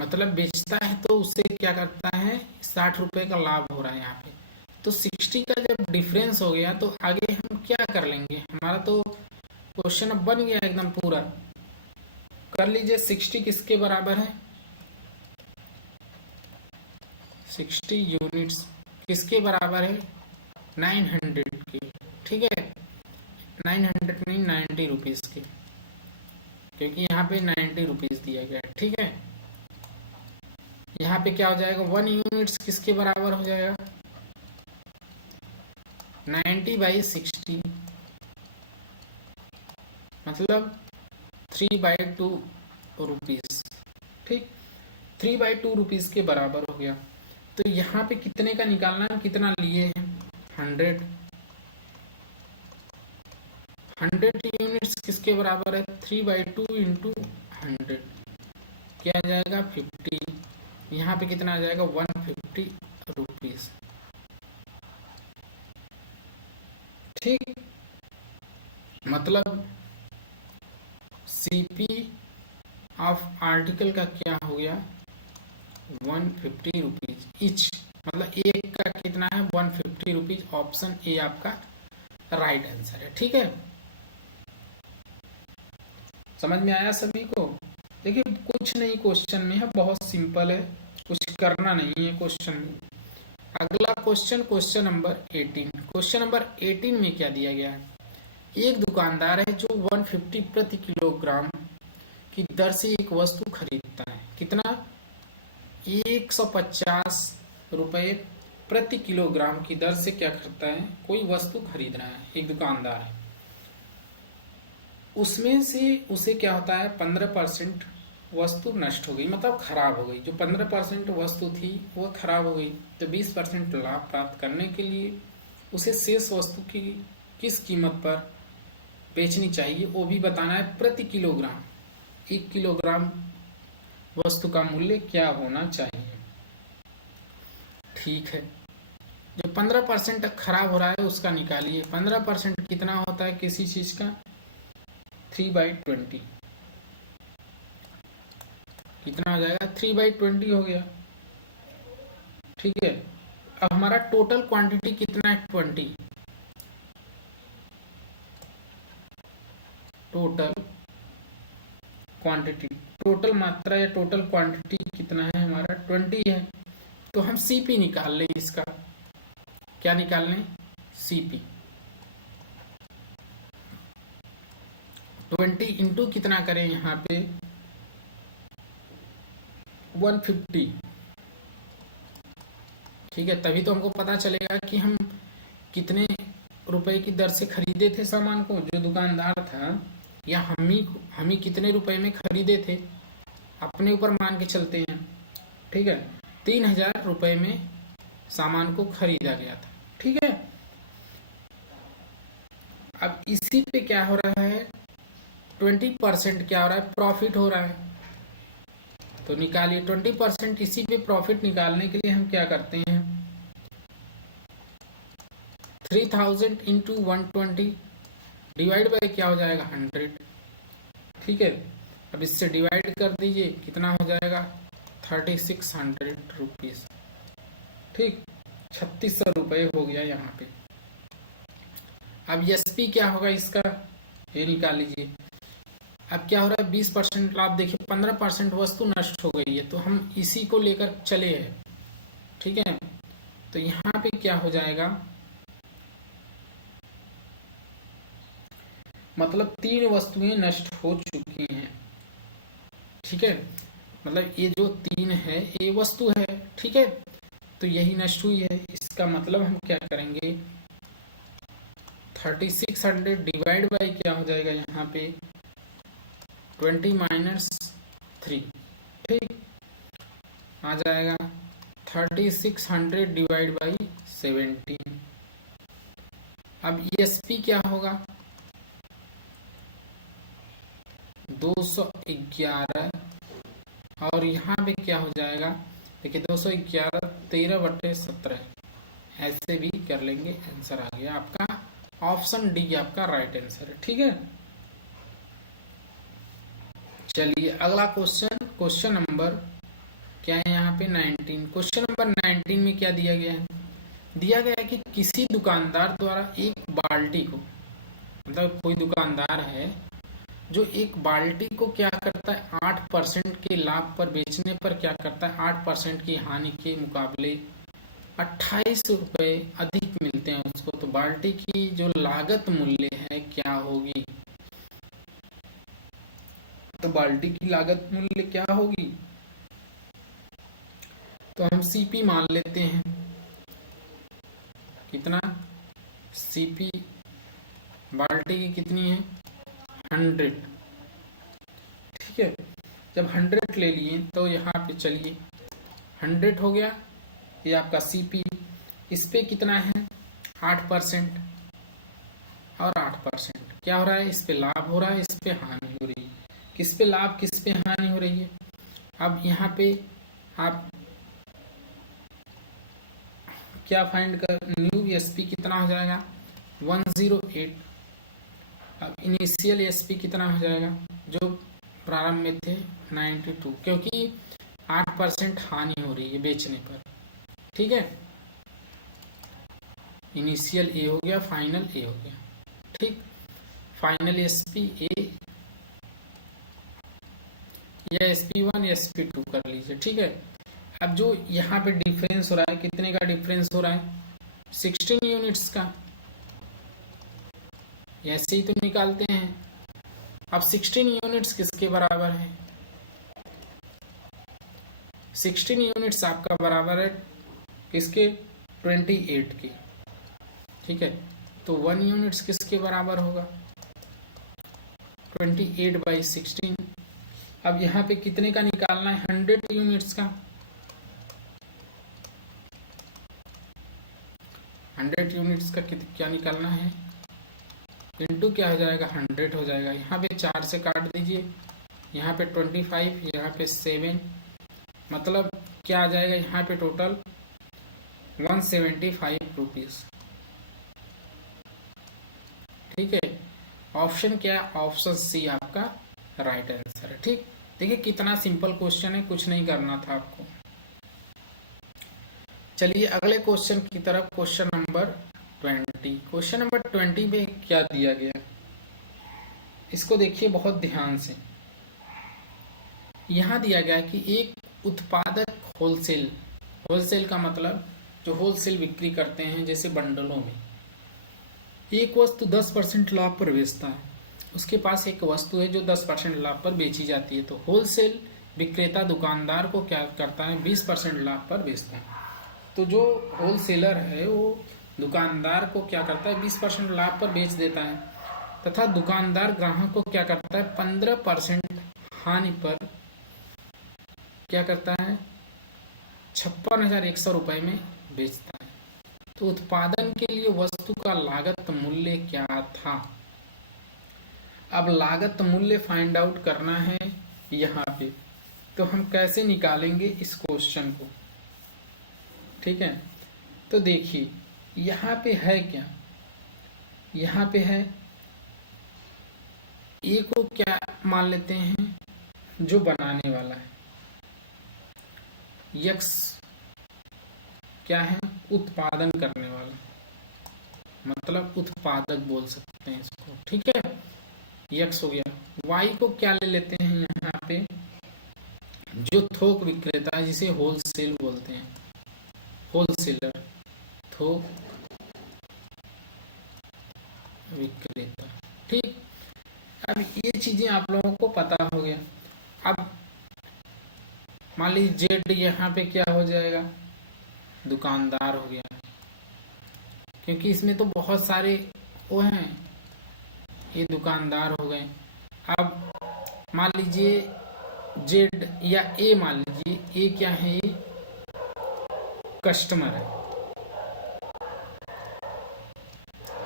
मतलब बेचता है तो उससे क्या करता है, 60 रुपए का लाभ हो रहा है यहाँ पे। तो 60 का जब डिफरेंस हो गया तो आगे हम क्या कर लेंगे, हमारा तो क्वेश्चन अब बन गया एकदम पूरा। कर लीजिए 60 किसके बराबर है, 60 यूनिट्स किसके बराबर है, 900 के, ठीक है। 900 नहीं, 90 रुपीज के, क्योंकि यहाँ पे 90 रुपीज दिया गया है, ठीक है। यहाँ पे क्या हो जाएगा, 1 यूनिट्स किसके बराबर हो जाएगा, 90/60, मतलब 3/2 रुपीज, ठीक। 3/2 रुपीज के बराबर हो गया। तो यहाँ पे कितने का निकालना है, कितना लिए हैं, 100। 100 यूनिट्स किसके बराबर है, 3/2 इंटू 100, क्या आ जाएगा 50। यहाँ पे कितना आ जाएगा, 150 रुपीज, ठीक। मतलब सीपी ऑफ आर्टिकल का क्या हो गया, 150 रुपीज इच, मतलब एक का कितना है, 150 रुपीज। ऑप्शन ए आपका राइट आंसर है, ठीक है। समझ में आया सभी को? देखिए कुछ नहीं क्वेश्चन में है, बहुत सिंपल है, कुछ करना नहीं है क्वेश्चन में। अगला question, question number 18। Question number 18 में क्या दिया गया है, एक दुकानदार है जो 150 प्रति किलोग्राम की दर से एक वस्तु खरीदता है। कितना, 150 रुपए प्रति किलोग्राम की दर से क्या करता है, कोई वस्तु खरीद रहा है, एक दुकानदार है। उसमें से उसे क्या होता है, 15% वस्तु नष्ट हो गई, मतलब खराब हो गई। जो 15% वस्तु थी वो खराब हो गई। तो 20% लाभ प्राप्त करने के लिए उसे शेष वस्तु की किस कीमत पर बेचनी चाहिए, वो भी बताना है प्रति किलोग्राम। 1 किलोग्राम वस्तु का मूल्य क्या होना चाहिए, ठीक है। जो 15% खराब हो रहा है उसका निकालिए। 15% कितना होता है किसी चीज का, 3/20, कितना हो जाएगा, 3/20 हो गया, ठीक है। अब हमारा टोटल क्वांटिटी कितना है, 20। टोटल क्वांटिटी, टोटल मात्रा या टोटल क्वांटिटी कितना है हमारा, 20 है। तो हम सीपी निकाल लें इसका, क्या निकाल लें, सीपी। 20 इंटू कितना करें यहाँ पे, 150, ठीक है। तभी तो हमको पता चलेगा कि हम कितने रुपए की दर से खरीदे थे सामान को, जो दुकानदार था, या हम ही कितने रुपए में खरीदे थे, अपने ऊपर मान के चलते हैं, ठीक है। 3000 रुपए में सामान को खरीदा गया था, ठीक है। अब इसी पे क्या हो रहा है, 20% क्या हो रहा है, प्रॉफिट हो रहा है। तो निकालिए 20%, इसी पे प्रॉफिट निकालने के लिए हम क्या करते हैं, 3000 इंटू 120 डिवाइड बाय क्या हो जाएगा, 100, ठीक है। अब इससे डिवाइड कर दीजिए, कितना हो जाएगा, 3600 रुपीज, ठीक। 3600 रुपये हो गया यहाँ पे। अब एसपी क्या होगा इसका, ये निकाल लीजिए। अब क्या हो रहा है, 20% लाभ, देखिए 15% वस्तु नष्ट हो गई है, तो हम इसी को लेकर चले हैं, ठीक है। तो यहाँ पे क्या हो जाएगा, मतलब 3 वस्तुएं नष्ट हो चुकी हैं, ठीक है। मतलब ये जो 3 है ये वस्तु है, ठीक है। तो यही नष्ट हुई है, इसका मतलब हम क्या करेंगे, 3600 डिवाइड बाई क्या हो जाएगा यहाँ पे, 20 माइनस 3, ठीक। आ जाएगा 3600 डिवाइड बाई 17, अब ईएसपी क्या होगा, 211, और यहाँ पे क्या हो जाएगा, देखिए 211 13/17, ऐसे भी कर लेंगे, आंसर आ गया आपका। ऑप्शन डी आपका राइट आंसर है। ठीक है, चलिए अगला क्वेश्चन, क्वेश्चन नंबर क्या है यहाँ पे 19। क्वेश्चन नंबर 19 में क्या दिया गया है, दिया गया है कि किसी दुकानदार द्वारा एक बाल्टी को, मतलब कोई दुकानदार है जो एक बाल्टी को क्या करता है, 8% के लाभ पर बेचने पर क्या करता है, 8% की हानि के मुकाबले 28 रुपए अधिक मिलते हैं उसको। तो बाल्टी की जो लागत मूल्य है क्या होगी, तो बाल्टी की लागत मूल्य क्या होगी, तो हम सीपी मान लेते हैं, कितना, सीपी बाल्टी की कितनी है, 100। ठीक है, जब 100 ले लिए तो यहाँ पे चलिए 100 हो गया, ये आपका सीपी, इस पे कितना है 8%, और 8% क्या हो रहा है, इस पे लाभ हो रहा है, इस पे हानि हो रही है, किस पे लाभ किस पे हानि हो रही है। अब यहाँ पे आप क्या फाइंड कर, न्यू एसपी कितना हो जाएगा 108। अब इनिशियल एसपी कितना हो जाएगा, जो प्रारंभ में थे 92, क्योंकि 8% हानि हो रही है बेचने पर। ठीक है, इनिशियल ए हो गया, फाइनल ए हो गया। ठीक, फाइनल एसपी ए या SP1 या SP2 कर लीजिए। ठीक है, अब जो यहाँ पे डिफरेंस हो रहा है, कितने का डिफरेंस हो रहा है, 16 यूनिट्स का, ऐसे ही तो निकालते हैं। अब 16 यूनिट्स किसके बराबर है, 16 यूनिट्स आपका बराबर है किसके, 28 के। ठीक है, तो 1 यूनिट्स किसके बराबर होगा, 28/16। अब यहाँ पे कितने का निकालना है, 100 यूनिट्स का, 100 यूनिट्स का क्या निकालना है, इंटू क्या हो जाएगा, 100 हो जाएगा। यहाँ पे 4 से काट दीजिए, यहाँ पे 25, यहाँ पे 7, मतलब क्या आ जाएगा, यहाँ पे टोटल 175 रुपीज। ठीक है, ऑप्शन क्या है, ऑप्शन सी आपका राइट आंसर है। ठीक, देखिए कितना सिंपल क्वेश्चन है, कुछ नहीं करना था आपको। चलिए अगले क्वेश्चन की तरफ, क्वेश्चन नंबर 20। क्वेश्चन नंबर 20 में क्या दिया गया, इसको देखिए बहुत ध्यान से। यहाँ दिया गया है कि एक उत्पादक होलसेल, होलसेल का मतलब जो होलसेल बिक्री करते हैं जैसे बंडलों में, एक वस्तु 10% लाभ पर बेचता है, उसके पास एक वस्तु है जो 10% लाभ पर बेची जाती है, तो होलसेल विक्रेता दुकानदार को क्या करता है, 20% लाभ पर बेचता है। तो जो होलसेलर है वो दुकानदार को क्या करता है, 20% लाभ पर बेच देता है, तथा दुकानदार ग्राहक को क्या करता है, 15% हानि पर क्या करता है, 56,100 रुपए में बेचता है। तो उत्पादन के लिए वस्तु का लागत मूल्य क्या था। अब लागत मूल्य फाइंड आउट करना है यहाँ पे, तो हम कैसे निकालेंगे इस क्वेश्चन को। ठीक है, तो देखिए यहाँ पे है क्या, यहाँ पे है ए को क्या मान लेते हैं, जो बनाने वाला है, यक्स क्या है, उत्पादन करने वाला, मतलब उत्पादक बोल सकते हैं इसको। ठीक है, यक्स हो गया। वाई को क्या ले लेते हैं यहाँ पे, जो थोक विक्रेता है जिसे होलसेल बोलते हैं, होलसेलर, थोक विक्रेता। ठीक, अब ये चीजें आप लोगों को पता हो गया। अब मान लीजिए जेड यहाँ पे क्या हो जाएगा, दुकानदार हो गया, क्योंकि इसमें तो बहुत सारे वो हैं, ये दुकानदार हो गए। अब मान लीजिए जेड या ए, मान लीजिए ए क्या है, ये कस्टमर है,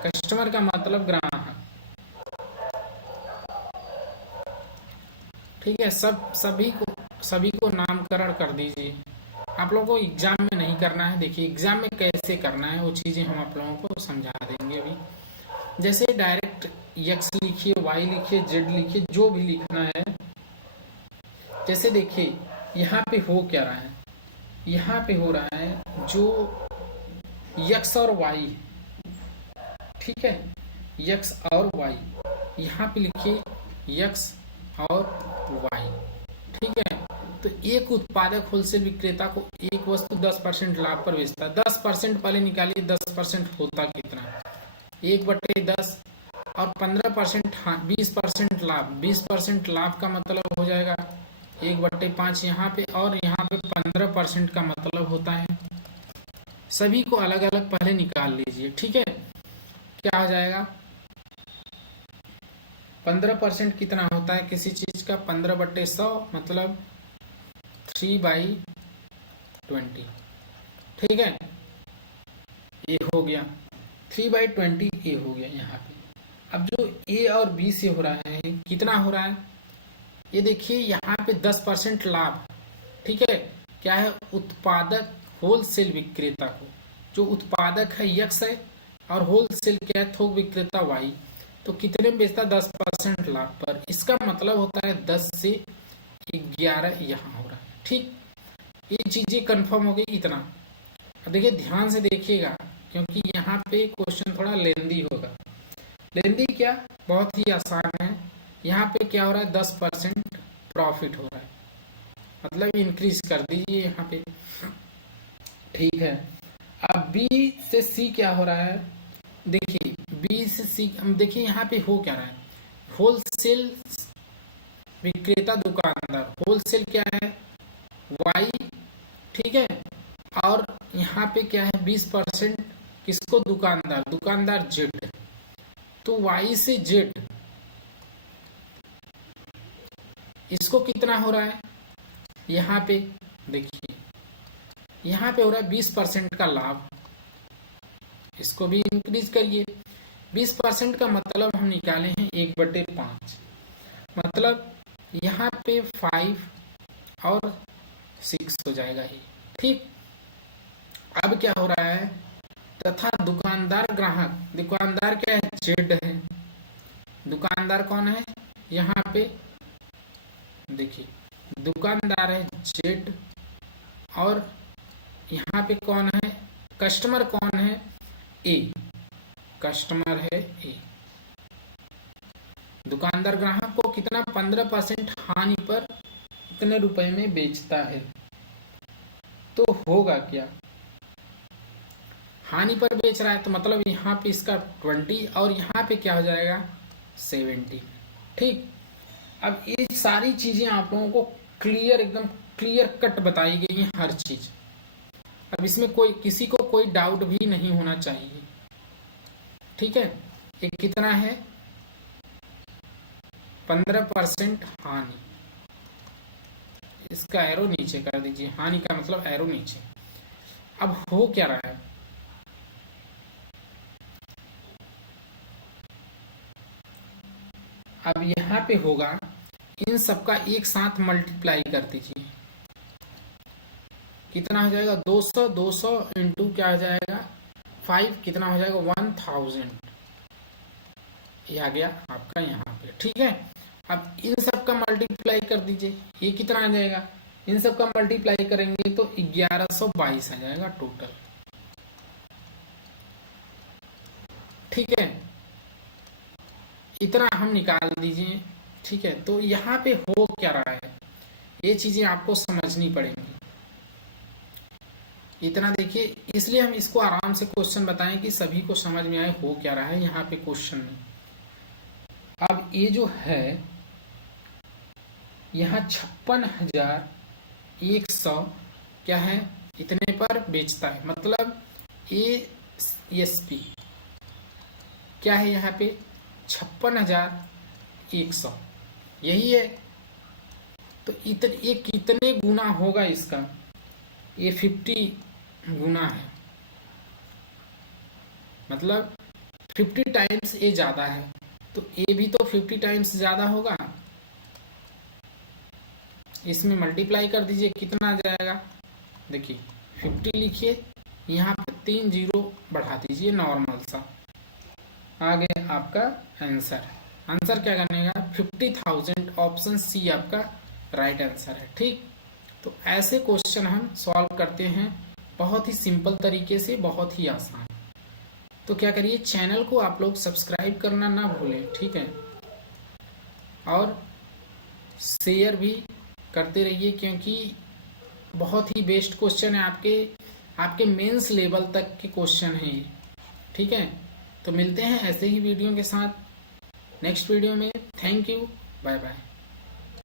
कस्टमर का मतलब ग्राहक। ठीक है, सभी को नामकरण कर दीजिए। आप लोगों को एग्जाम में नहीं करना है। देखिए एग्जाम में कैसे करना है वो चीजें हम आप लोगों को समझा देंगे अभी। जैसे डायरेक्ट एक्स लिखिए, वाई लिखिए, जेड लिखिए, जो भी लिखना है। जैसे देखिए यहाँ पे हो क्या रहा है, यहाँ पे हो रहा है जो एक्स और वाई, ठीक है, एक्स और वाई, यहाँ पे लिखिए एक्स और वाई। ठीक है, तो एक उत्पादक होलसेल विक्रेता को एक वस्तु 10% लाभ पर बेचता है। 10% पहले निकालिए, 10% होता कितना, 1/10 और 15%, हाँ 20% लाभ। 20% लाभ का मतलब हो जाएगा 1/5 यहाँ पे, और यहाँ पे 15% का मतलब होता है। सभी को अलग अलग पहले निकाल लीजिए। ठीक है, क्या हो जाएगा, 15% कितना होता है किसी चीज का, 15/100 मतलब 3/20। ठीक है, ये हो गया 3/20, ए हो गया यहाँ पे। अब जो ए और बी से हो रहा है कितना हो रहा है, ये देखिए यहाँ पे 10% लाभ। ठीक है, क्या है, उत्पादक होलसेल विक्रेता को, जो उत्पादक है यक्स है और होलसेल क्या है, थोक विक्रेता वाई, तो कितने में बेचता, 10% लाभ पर। इसका मतलब होता है 10 से 11 यहाँ हो रहा है। ठीक, ये चीजें कंफर्म हो गई इतना। अब देखिए ध्यान से देखिएगा, क्योंकि यहाँ पे क्वेश्चन थोड़ा लेंदी होगा। लेंदी क्या, बहुत ही आसान है। यहाँ पे क्या हो रहा है, 10% प्रॉफिट हो रहा है, मतलब इंक्रीज कर दीजिए यहाँ पे। ठीक है, अब बी से सी क्या हो रहा है, देखिए बी से सी, देखिए यहाँ पे हो क्या रहा है, होलसेल विक्रेता दुकानदार, होलसेल क्या है वाई, ठीक है, और यहाँ पे क्या है 20% किसको, दुकानदार, दुकानदार जेड, तो वाई से जेड इसको कितना हो रहा है, यहाँ पे देखिए यहाँ पे हो रहा है 20% का लाभ, इसको भी इंक्रीज करिए। 20% का मतलब हम निकाले हैं 1/5, मतलब यहाँ पे 5 और 6 हो जाएगा ये। ठीक, अब क्या हो रहा है, तथा दुकानदार ग्राहक, दुकानदार क्या है, जेड है, दुकानदार कौन है यहाँ पे, देखिए दुकानदार है जेड, और यहाँ पे कौन है, कस्टमर कौन है, ए, कस्टमर है ए। दुकानदार ग्राहक को कितना, 15% हानि पर इतने रुपए में बेचता है। तो होगा क्या, हानि पर बेच रहा है तो मतलब यहाँ पे इसका 20 और यहाँ पे क्या हो जाएगा 70। ठीक, अब ये सारी चीजें आप लोगों को क्लियर, एकदम क्लियर कट बताई गई है हर चीज। अब इसमें कोई, किसी को कोई डाउट भी नहीं होना चाहिए। ठीक है, ये कितना है, 15% हानि, इसका एरो नीचे कर दीजिए, हानि का मतलब एरो नीचे। अब हो क्या रहा है, अब यहाँ पे होगा, इन सबका एक साथ मल्टीप्लाई कर दीजिए, कितना हो जाएगा 200, 200 इंटू क्या हो जाएगा 5, कितना हो जाएगा 1000, ये आ गया आपका यहाँ पे। ठीक है, अब इन सब का मल्टीप्लाई कर दीजिए, ये कितना आ जाएगा, इन सब का मल्टीप्लाई करेंगे तो 1122 आ जाएगा टोटल। ठीक है, इतना हम निकाल दीजिए। ठीक है, तो यहाँ पे हो क्या रहा है, ये चीजें आपको समझनी पड़ेंगी। इतना देखिए, इसलिए हम इसको आराम से क्वेश्चन बताएं कि सभी को समझ में आए हो क्या रहा है यहाँ पे क्वेश्चन में। अब ये जो है यहाँ 56,100 क्या है, इतने पर बेचता है, मतलब ASP क्या है यहाँ पे 56,100, यही है। तो ये कितने गुना होगा इसका, ये 50 गुना है, मतलब 50 टाइम्स ए ज़्यादा है, तो ए भी तो 50 टाइम्स ज़्यादा होगा। इसमें मल्टीप्लाई कर दीजिए, कितना आ जाएगा, देखिए 50 लिखिए, यहाँ पे 3 जीरो बढ़ा दीजिए नॉर्मल सा, आ गया आपका आंसर। आंसर क्या करने का, 50,000, ऑप्शन सी आपका राइट आंसर है। ठीक, तो ऐसे क्वेश्चन हम सॉल्व करते हैं बहुत ही सिंपल तरीके से, बहुत ही आसान। तो क्या करिए, चैनल को आप लोग सब्सक्राइब करना ना भूलें, ठीक है, और शेयर भी करते रहिए, क्योंकि बहुत ही बेस्ट क्वेश्चन है, आपके मेंस लेवल तक के क्वेश्चन हैं ये। ठीक है, तो मिलते हैं ऐसे ही वीडियो के साथ नेक्स्ट वीडियो में। Thank you, bye bye.